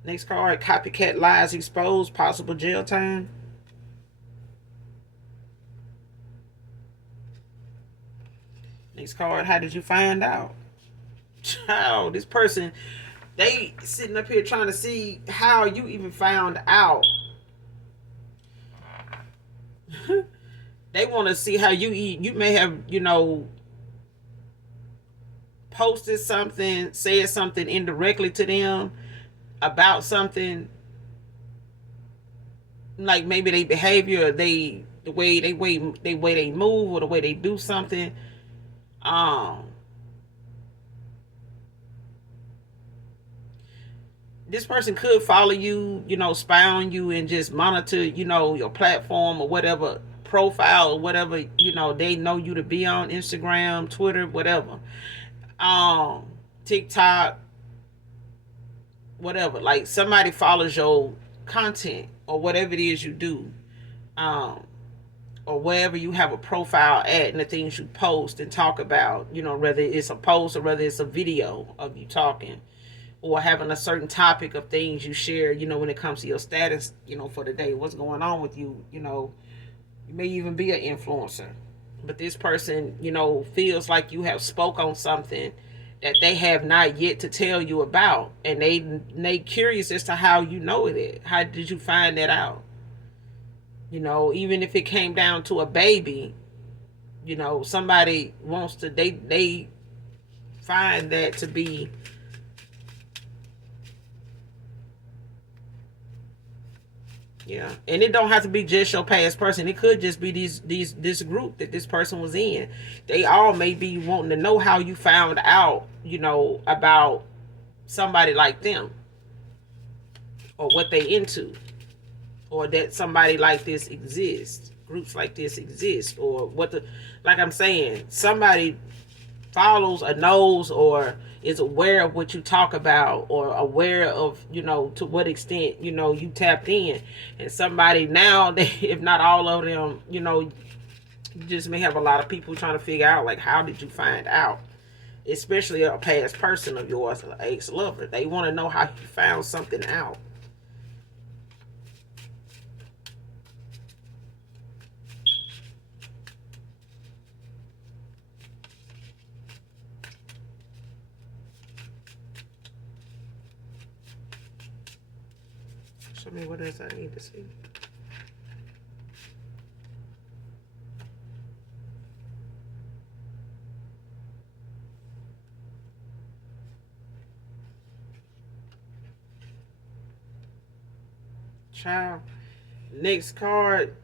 Next card, copycat lies exposed, possible jail time. Next card, how did you find out? Child, this person, they sitting up here trying to see how you even found out. They want to see how you eat. You may have, you know, posted something, said something indirectly to them about something, like maybe their behavior, or the way they move, or the way they do something. This person could follow you, you know, spy on you and just monitor, you know, your platform or whatever profile or whatever, you know, they know you to be on Instagram, Twitter, whatever. TikTok, whatever. Like somebody follows your content or whatever it is you do. Um, or wherever you have a profile at and the things you post and talk about, you know, whether it's a post or whether it's a video of you talking, or having a certain topic of things you share, you know, when it comes to your status, you know, for the day, what's going on with you, you know, you may even be an influencer. But this person, you know, feels like you have spoke on something that they have not yet to tell you about, and they curious as to how you know it. How did you find that out? You know, even if it came down to a baby, you know, somebody wants to, they find that to be, yeah. And it don't have to be just your past person. It could just be this group that this person was in. They all may be wanting to know how you found out, you know, about somebody like them, or what they into, or that somebody like this exists, groups like this exist, or what the, like I'm saying, somebody follows or knows or is aware of what you talk about, or aware of, you know, to what extent, you know, you tapped in. And somebody now, they, if not all of them, you know, you just may have a lot of people trying to figure out, like, how did you find out? Especially a past person of yours, an ex-lover. They want to know how you found something out. Show me what else I need to see. Child. Next card.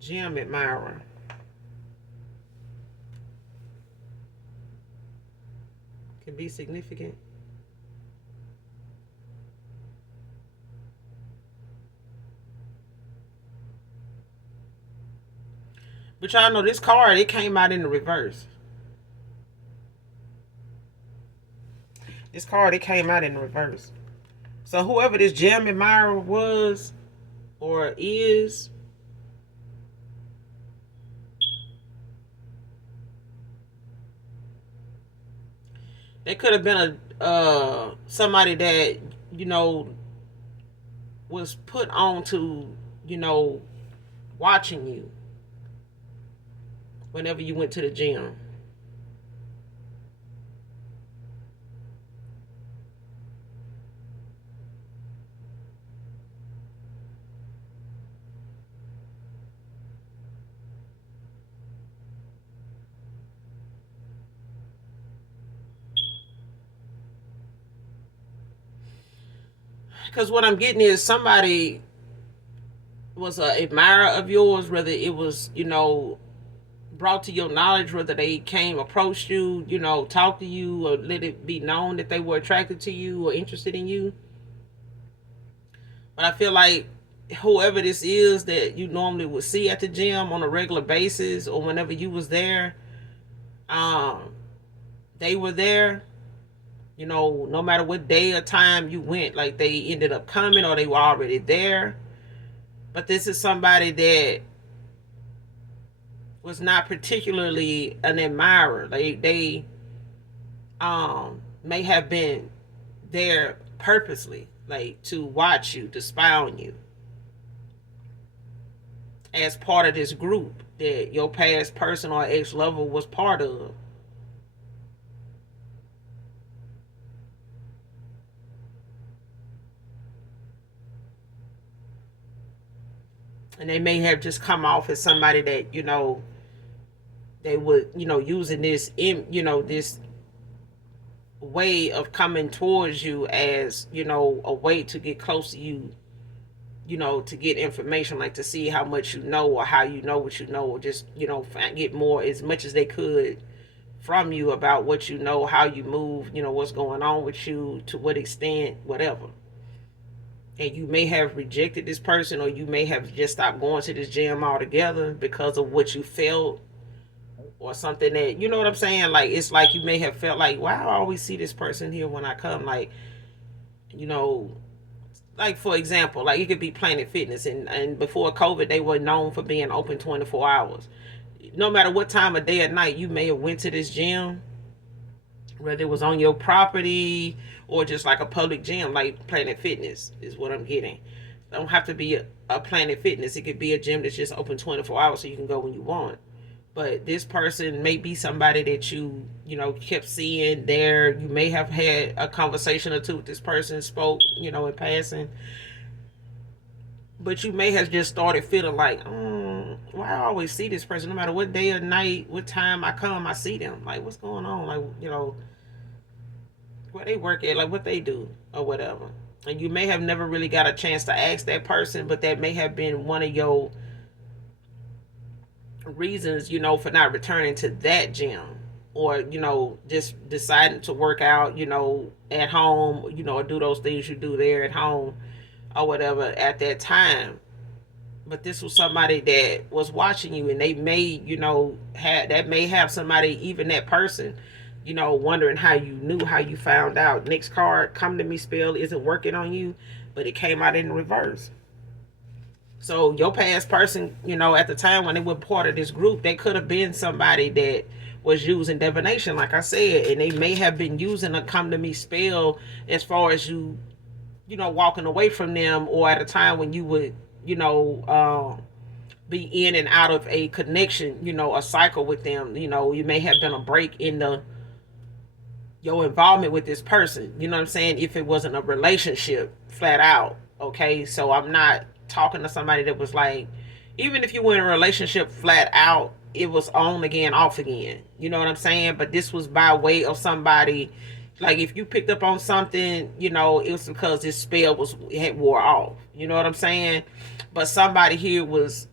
Gem admirer. Can be significant. But y'all know this card, it came out in the reverse. This card, it came out in the reverse. So whoever this gem admirer was or is, they could have been a somebody that, you know, was put on to, you know, watching you whenever you went to the gym. Because what I'm getting is somebody was an admirer of yours, whether it was, you know, brought to your knowledge, whether they came, approached you, you know, talked to you, or let it be known that they were attracted to you or interested in you. But I feel like whoever this is that you normally would see at the gym on a regular basis or whenever you was there, um, they were there. You know, no matter what day or time you went, like they ended up coming or they were already there. But this is somebody that was not particularly an admirer. They may have been there purposely, like to watch you, to spy on you, as part of this group that your past person or ex lover was part of. And they may have just come off as somebody that, you know, they would, you know, using this in, you know, this way of coming towards you as, you know, a way to get close to you, you know, to get information, like to see how much you know or how you know what you know, or just, you know, get more as much as they could from you about what you know, how you move, you know, what's going on with you, to what extent, whatever. And you may have rejected this person, or you may have just stopped going to this gym altogether because of what you felt, or something that, you know what I'm saying? Like, it's like you may have felt like, wow, I always see this person here when I come. Like, you know, like for example, like it could be Planet Fitness, and before COVID, they were known for being open 24 hours. No matter what time of day or night you may have went to this gym, whether it was on your property or just like a public gym, like Planet Fitness is what I'm getting. It don't have to be a Planet Fitness. It could be a gym that's just open 24 hours so you can go when you want. But this person may be somebody that you know, kept seeing there. You may have had a conversation or two with this person, spoke, you know, in passing. But you may have just started feeling like, why I always see this person, no matter what day or night, what time I come, I see them. Like, what's going on? Like, you know, where they work at, like what they do or whatever. And you may have never really got a chance to ask that person, but that may have been one of your reasons, you know, for not returning to that gym, or, you know, just deciding to work out, you know, at home, you know, or do those things you do there at home or whatever at that time. But this was somebody that was watching you, and they may, you know, that may have somebody, even that person, you know, wondering how you knew, how you found out. Next card, come to me spell isn't working on you, but it came out in reverse. So your past person, you know, at the time when they were part of this group, they could have been somebody that was using divination, like I said, and they may have been using a come to me spell as far as you know, walking away from them, or at a time when you would, you know, be in and out of a connection, you know, a cycle with them. You know, you may have been a break in the your involvement with this person. You know what I'm saying? If it wasn't a relationship, flat out. Okay, so I'm not talking to somebody that was like, even if you were in a relationship flat out, it was on again, off again. You know what I'm saying? But this was by way of somebody. Like if you picked up on something, you know, it was because this spell had wore off. You know what I'm saying? But somebody here was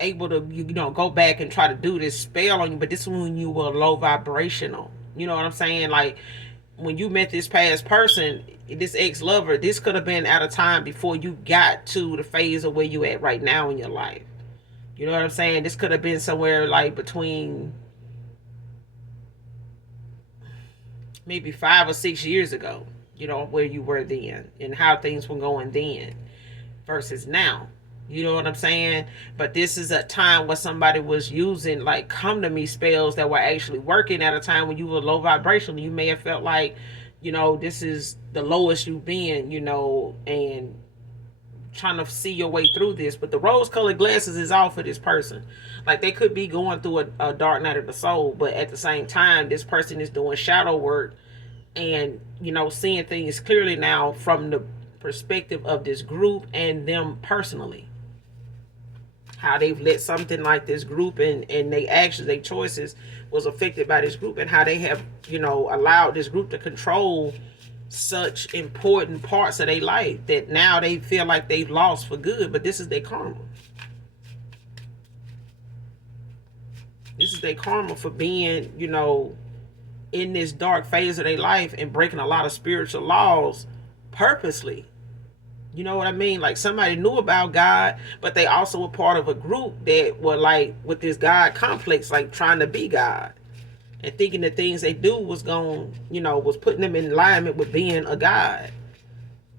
able to, you know, go back and try to do this spell on you. But this is when you were low vibrational. You know what I'm saying? Like when you met this past person, this ex-lover, this could have been at a time before you got to the phase of where you at right now in your life. You know what I'm saying? This could have been somewhere like between maybe 5 or 6 years ago, you know, where you were then and how things were going then versus now. You know what I'm saying? But this is a time where somebody was using like come to me spells that were actually working at a time when you were low vibrational. You may have felt like, you know, this is the lowest you've been, you know, and trying to see your way through this. But the rose colored glasses is all for this person. Like they could be going through a dark night of the soul, but at the same time, this person is doing shadow work and, you know, seeing things clearly now from the perspective of this group and them personally. How they've let something like this group and they actions, their choices was affected by this group, and how they have, you know, allowed this group to control such important parts of their life that now they feel like they've lost for good. But this is their karma. This is their karma for being, you know, in this dark phase of their life and breaking a lot of spiritual laws purposely. You know what I mean? Like somebody knew about God, but they also were part of a group that were like with this God complex, like trying to be God and thinking the things they do was going, you know, was putting them in alignment with being a God.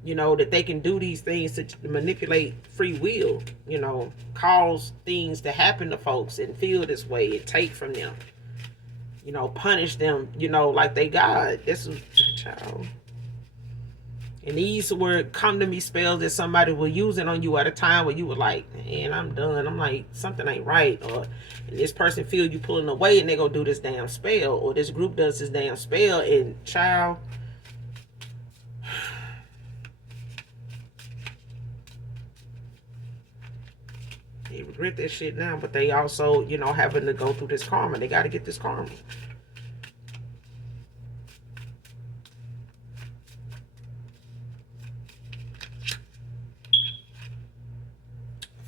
You know, that they can do these things to manipulate free will, you know, cause things to happen to folks and feel this way and take from them, you know, punish them, you know, like they God. This is child. And these were come to me spells that somebody was using on you at a time where you were like, man, I'm done. I'm like, something ain't right. Or this person feel you pulling away and they go do this damn spell. Or this group does this damn spell. And child, they regret that shit now. But they also, you know, having to go through this karma. They got to get this karma.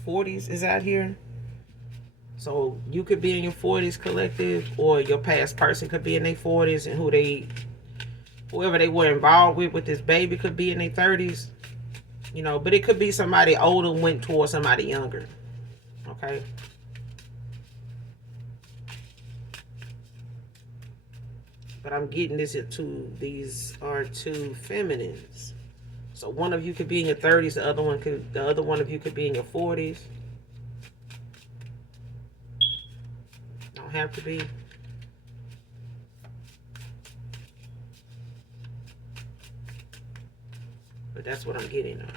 '40s is out here. So you could be in your 40s collective, or your past person could be in their 40s, and whoever they were involved with this baby could be in their 30s. You know, but it could be somebody older went towards somebody younger. Okay. But I'm getting this into these are two feminines. So one of you could be in your 30s, the other one of you could be in your 40s. Don't have to be. But that's what I'm getting at.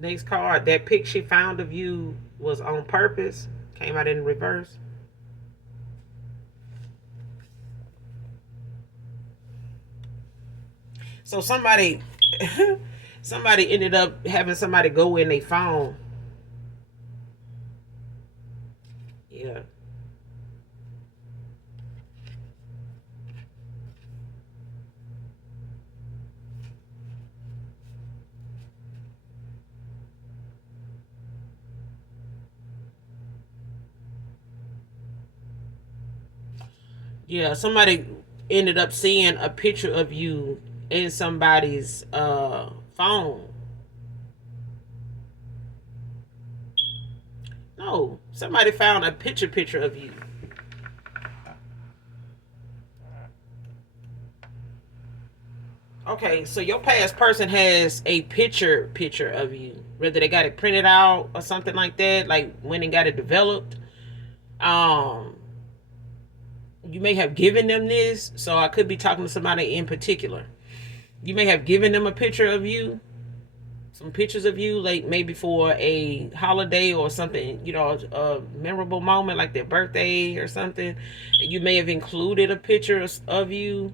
Next card, that pic she found of you was on purpose. Came out in reverse. So somebody ended up having somebody go in their phone. Yeah. Yeah, somebody ended up seeing a picture of you in somebody's phone. No, somebody found a picture of you. Okay, so your past person has a picture of you. Whether they got it printed out or something like that, like went and got it developed. Um, you may have given them this, so I could be talking to somebody in particular. You may have given them a picture of you, some pictures of you, like maybe for a holiday or something, you know, a memorable moment like their birthday or something. You may have included a picture of you,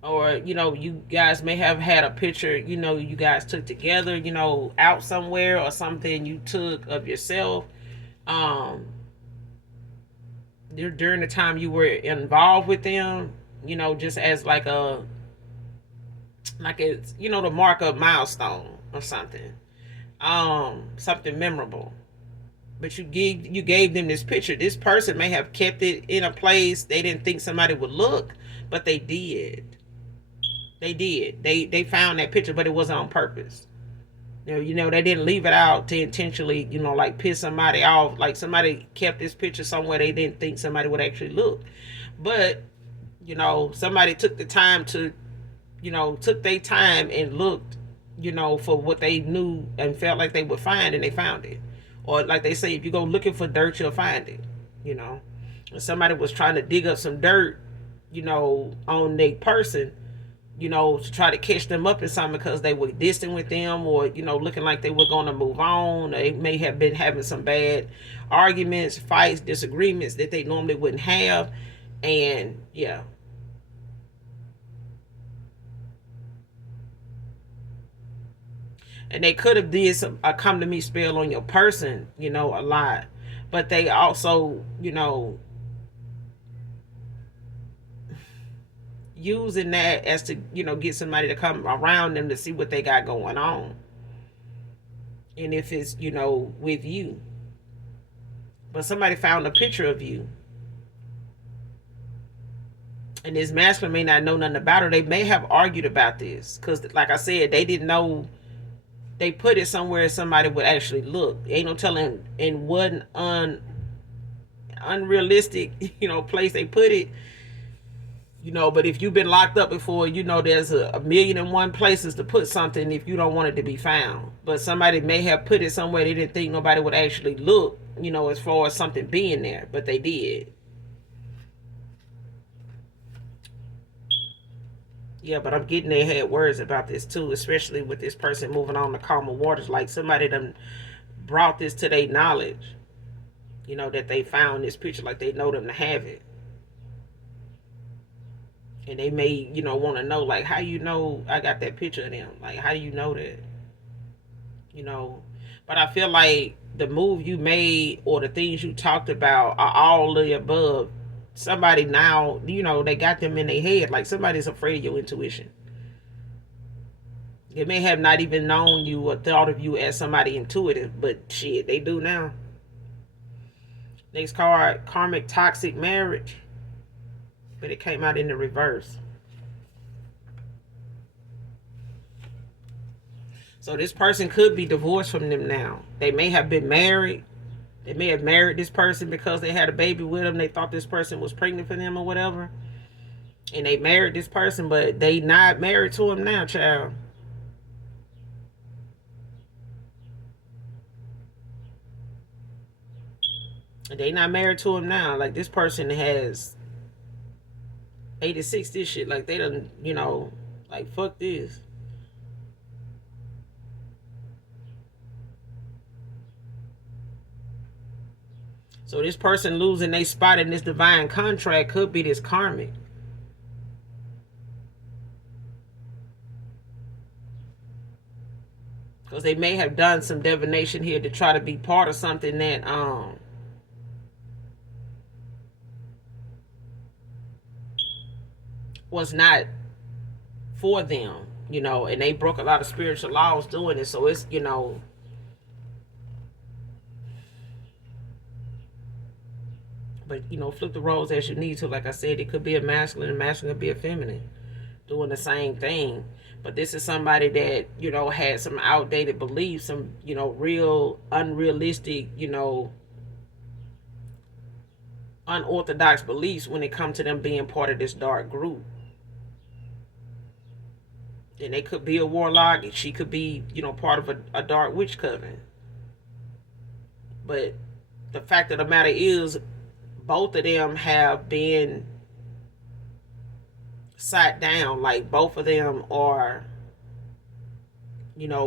or, you know, you guys may have had a picture, you know, you guys took together, you know, out somewhere, or something you took of yourself. Um, during the time you were involved with them, you know, just as like it's, you know, to mark a milestone or something, something memorable. But you gave them this picture. This person may have kept it in a place they didn't think somebody would look, but they did. They did. They found that picture, but it wasn't on purpose. They didn't leave it out to intentionally, like piss somebody off. Like somebody kept this picture somewhere they didn't think somebody would actually look. But, somebody took the time to, took their time and looked, for what they knew and felt like they would find, and they found it. Or like they say, if you go looking for dirt, you'll find it. If somebody was trying to dig up some dirt, on their person, to try to catch them up in something because they were distant with them, or, looking like they were going to move on. They may have been having some bad arguments, fights, disagreements that they normally wouldn't have. And yeah. And they could have did a come to me spell on your person, a lot. But they also, using that as to, get somebody to come around them to see what they got going on. And if it's, with you. But somebody found a picture of you. And this masculine may not know nothing about her. They may have argued about this. Because, like I said, they didn't know. They put it somewhere somebody would actually look. Ain't no telling in what unrealistic, place they put it. But if you've been locked up before, there's a million and one places to put something if you don't want it to be found. But somebody may have put it somewhere they didn't think nobody would actually look, as far as something being there. But they did. Yeah, but I'm getting they had words about this too, especially with this person moving on to calmer waters. Like somebody done brought this to their knowledge, that they found this picture, like they know them to have it. And they may, want to know, like, how I got that picture of them? Like, how do you know that? But I feel like the move you made or the things you talked about are all the above. Somebody now, they got them in their head. Like somebody's afraid of your intuition. They may have not even known you or thought of you as somebody intuitive, but shit, they do now. Next card, karmic toxic marriage. But it came out in the reverse. So this person could be divorced from them now. They may have been married. They may have married this person because they had a baby with them. They thought this person was pregnant for them or whatever. And they married this person, but they not married to him now, child. They not married to him now. Like this person has 86 this shit. Like they done, like fuck this. So this person losing their spot in this divine contract could be this karmic. Because they may have done some divination here to try to be part of something that was not for them, and they broke a lot of spiritual laws doing it. So it's, but flip the roles as you need to. Like I said, it could be a masculine, and masculine could be a feminine doing the same thing. But this is somebody that, had some outdated beliefs, some, real unrealistic, unorthodox beliefs when it comes to them being part of this dark group. And they could be a warlock, and she could be, part of a dark witch coven. But the fact of the matter is, both of them have been sat down. Like both of them are,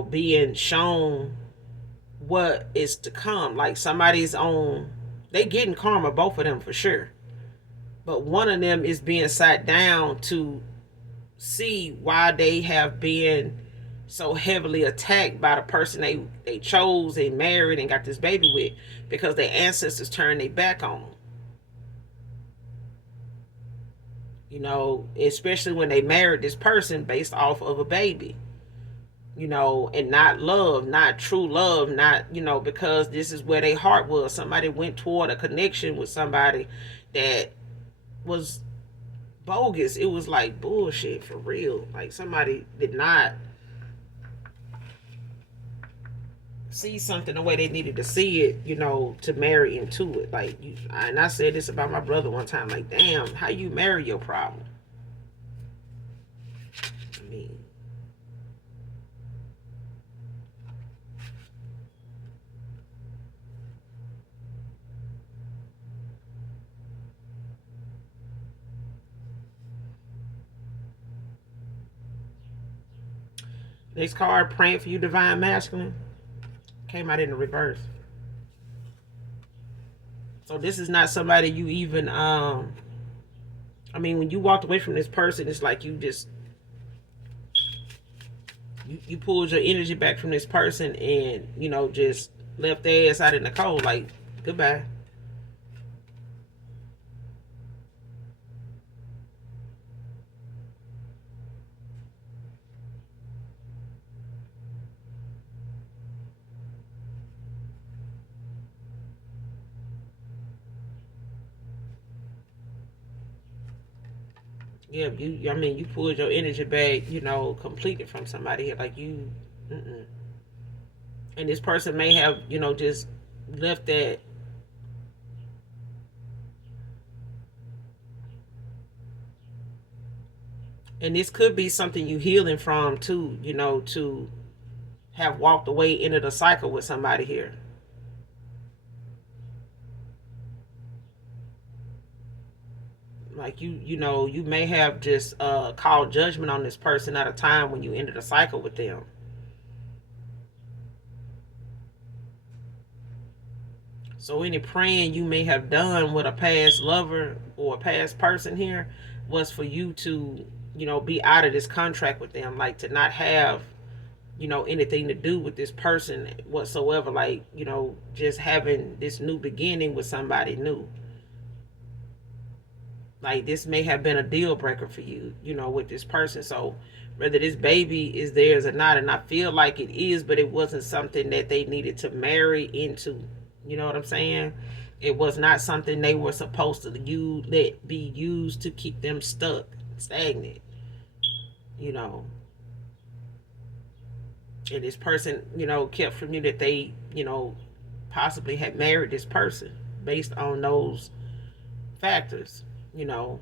being shown what is to come. Like somebody's on, they getting karma, both of them for sure. But one of them is being sat down to see why they have been so heavily attacked by the person they chose and married and got this baby with, because their ancestors turned their back on them. Especially when they married this person based off of a baby. you know, and not love, not true love, not, you know, because this is where their heart was. Somebody went toward a connection with somebody that was bogus. It was like bullshit for real. Like somebody did not see something the way they needed to see it, you know, to marry into it. Like, and I said this about my brother one time. Like, damn, how you marry your problem? I mean, next card, praying for you, divine masculine, came out in the reverse. So this is not somebody you even I mean, when you walked away from this person, it's like you just you pulled your energy back from this person and, you know, just left their ass out in the cold. Like, goodbye. Yeah, you. I mean, you pulled your energy back, you know, completely from somebody here. Like you, mm-mm. And this person may have, you know, just left that. And this could be something you healing from too, you know, to have walked away into the cycle with somebody here. Like you know, you may have just called judgment on this person at a time when you ended a cycle with them. So any praying you may have done with a past lover or a past person here was for you to, you know, be out of this contract with them, like to not have, you know, anything to do with this person whatsoever, like, you know, just having this new beginning with somebody new. Like this may have been a deal breaker for you, you know, with this person. So whether this baby is theirs or not, and I feel like it is, but it wasn't something that they needed to marry into. You know what I'm saying? It was not something they were supposed to let be used to keep them stuck, stagnant. You know, and this person, you know, kept from you that they, you know, possibly had married this person based on those factors. You know,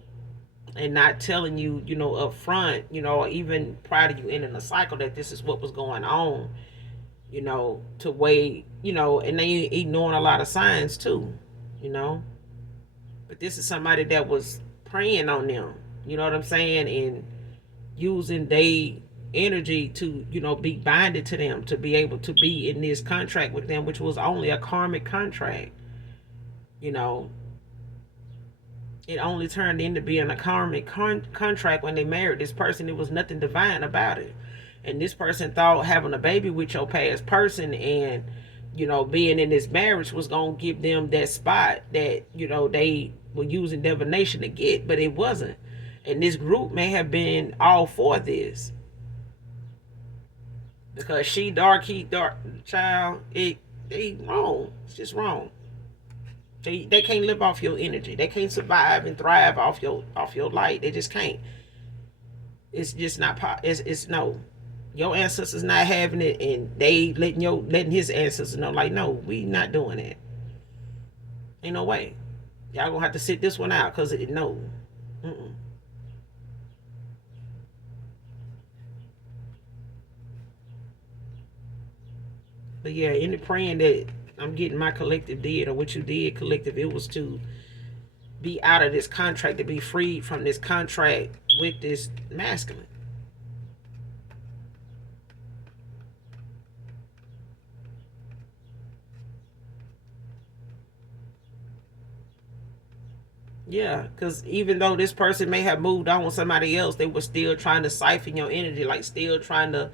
and not telling you, you know, up front, you know, or even prior to you ending the cycle that this is what was going on, you know, to wait, you know, and they ignoring a lot of signs too, you know. But this is somebody that was preying on them, you know what I'm saying, and using their energy to, you know, be binded to them, to be able to be in this contract with them, which was only a karmic contract, you know. It only turned into being a karmic contract when they married this person. It was nothing divine about it. And this person thought having a baby with your past person and, you know, being in this marriage was going to give them that spot that, you know, they were using divination to get, but it wasn't. And this group may have been all for this because she dark, he dark, child. They wrong. It's just wrong. They can't live off your energy. They can't survive and thrive off your light. They just can't. It's just not. It's no. Your ancestors not having it, and they letting his ancestors know. Like, no, we not doing it. Ain't no way. Y'all gonna have to sit this one out because it no. Mm-mm. But yeah, any praying that I'm getting my collective did or what you did collective, it was to be out of this contract, to be freed from this contract with this masculine. Yeah, because even though this person may have moved on with somebody else, they were still trying to siphon your energy, like still trying to,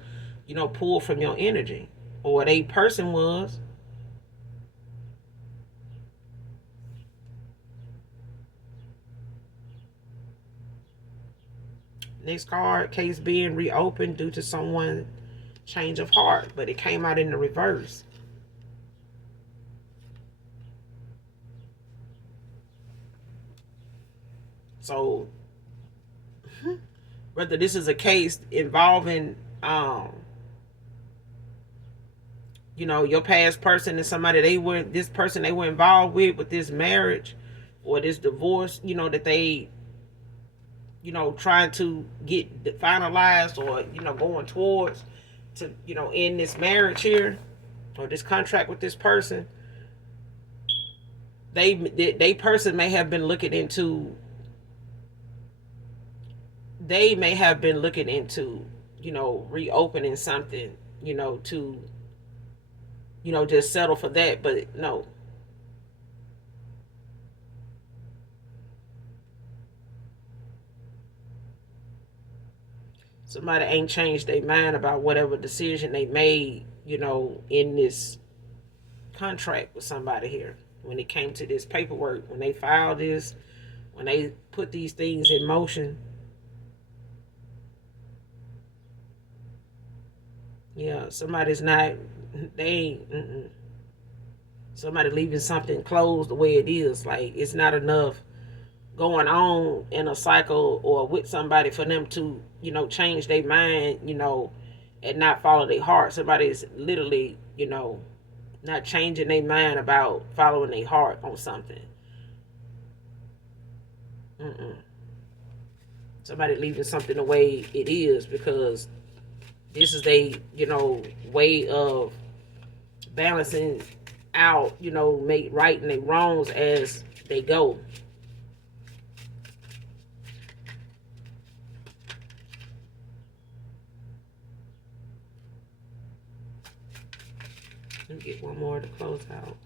you know, pull from your energy. Or what a person was. Next card, case being reopened due to someone change of heart, but it came out in the reverse. So whether this is a case involving your past person and somebody this person they were involved with this marriage or this divorce, that they trying to get finalized or going towards to end this marriage here or this contract with this person. They person may have been looking into reopening something, to just settle for that. But no, somebody ain't changed their mind about whatever decision they made, in this contract with somebody here. When it came to this paperwork, when they filed this, when they put these things in motion, yeah, somebody's not, they ain't, somebody leaving something closed the way it is. Like, it's not enough going on in a cycle or with somebody for them to, change their mind, and not follow their heart. Somebody's literally, not changing their mind about following their heart on something. Mm-mm. Somebody leaving something the way it is because this is a way of balancing out, make right and they wrongs as they go. Let me get one more to close out.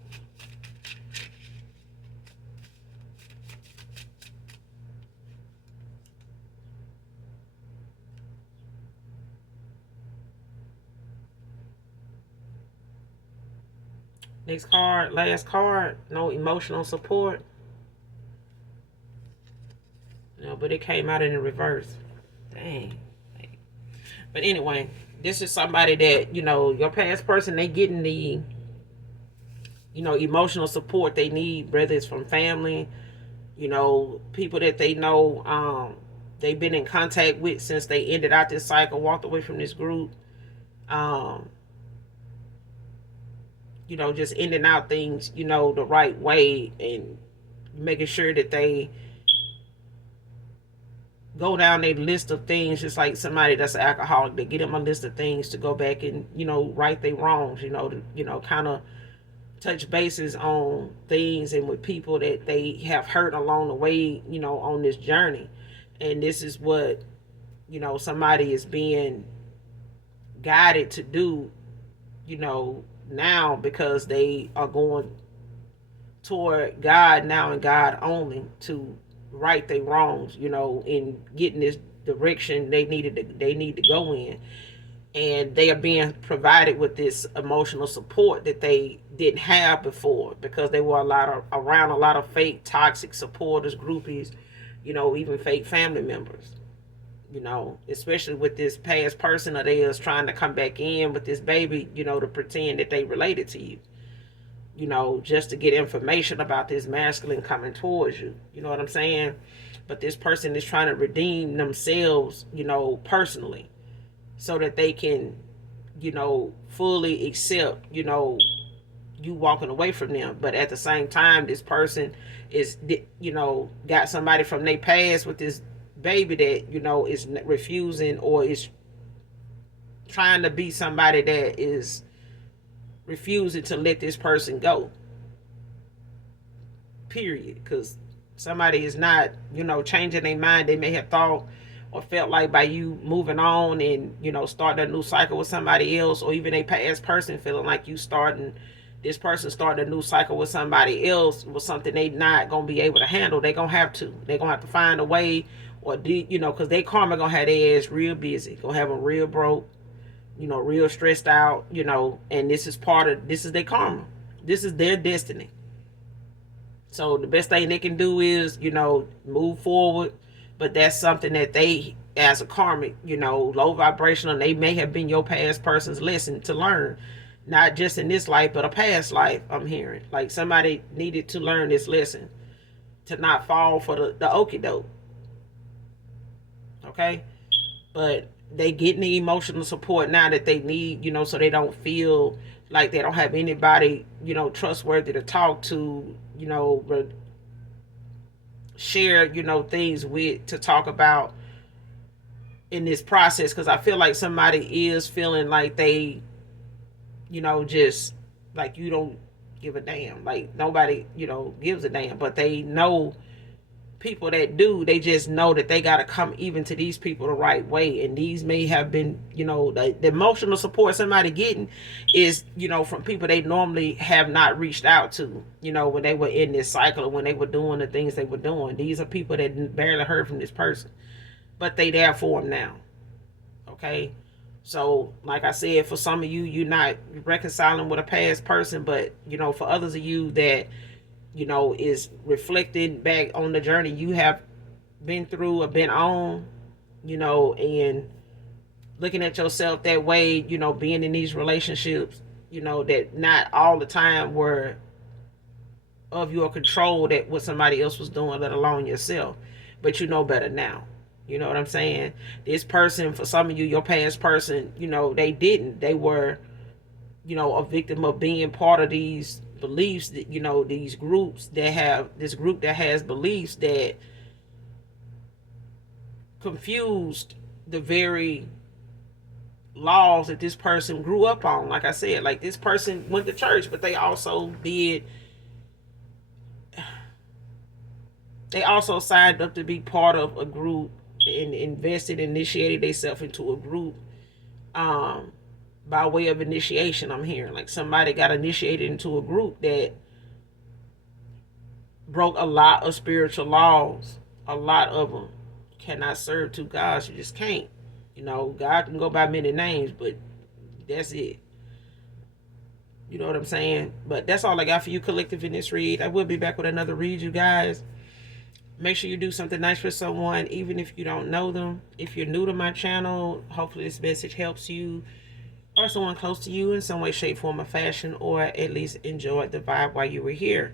Next card, last card, no emotional support. No, but it came out in the reverse. Dang. But anyway, this is somebody that, your past person, they getting the, emotional support they need, whether it's from family, people that they know, they've been in contact with since they ended out this cycle, walked away from this group. Just ending out things, the right way and making sure that they go down a list of things, just like somebody that's an alcoholic. They get them a list of things to go back and, right their wrongs, to, kind of touch bases on things and with people that they have hurt along the way, on this journey. And this is what, somebody is being guided to do, now, because they are going toward God now and God only to right their wrongs, in getting this direction they need to go in. And they are being provided with this emotional support that they didn't have before, because they were around a lot of fake toxic supporters, groupies, even fake family members, especially with this past person of theirs trying to come back in with this baby, to pretend that they related to you, just to get information about this masculine coming towards you. You know what I'm saying? But this person is trying to redeem themselves, personally, so that they can, fully accept, you walking away from them. But at the same time, this person is, got somebody from their past with this baby that, is refusing or is trying to be somebody that is refusing to let this person go. Period. Because somebody is not, changing their mind. They may have thought or felt like by you moving on and, starting a new cycle with somebody else, or even a past person feeling like this person starting a new cycle with somebody else was something they not going to be able to handle. They're going to have to find a way, or because they karma going to have their ass real busy, going to have them real broke, real stressed out, and this is their karma. This is their destiny. So the best thing they can do is, move forward. But that's something that they as a karmic, low vibrational. They may have been your past person's lesson to learn, not just in this life, but a past life. I'm hearing like somebody needed to learn this lesson to not fall for the okie doke. Okay, but they getting the emotional support now that they need, so they don't feel like they don't have anybody, trustworthy to talk to, share, things with, to talk about in this process. Because I feel like somebody is feeling like they, just like you don't give a damn, like nobody, gives a damn, but they know people that do. They just know that they got to come even to these people the right way, and these may have been, the emotional support somebody getting is, from people they normally have not reached out to, when they were in this cycle, or when they were doing the things they were doing. These are people that barely heard from this person, but they there for them now. Okay, so like I said, for some of you, you're not reconciling with a past person, but for others of you that is reflecting back on the journey you have been through or been on, and looking at yourself that way, being in these relationships, that not all the time were of your control, that what somebody else was doing, let alone yourself. But you know better now. You know what I'm saying? This person, for some of you, your past person, they didn't. They were, a victim of being part of these beliefs that, these groups that have this group that has beliefs that confused the very laws that this person grew up on. Like I said, like this person went to church, but they also signed up to be part of a group and initiated themselves into a group, by way of initiation. I'm hearing like somebody got initiated into a group that broke a lot of spiritual laws. A lot of them. Cannot serve two gods. You just can't. God can go by many names, but that's it. You know what I'm saying? But that's all I got for you, collective, in this read. I will be back with another read, you guys. Make sure you do something nice for someone, even if you don't know them. If you're new to my channel, hopefully this message helps you or someone close to you in some way, shape, form, or fashion, or at least enjoyed the vibe while you were here.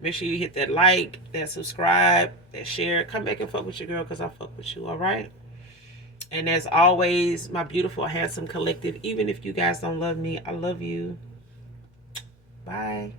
Make sure you hit that like, that subscribe, that share. Come back and fuck with your girl, because I fuck with you, all right? And as always, my beautiful, handsome collective, even if you guys don't love me, I love you. Bye.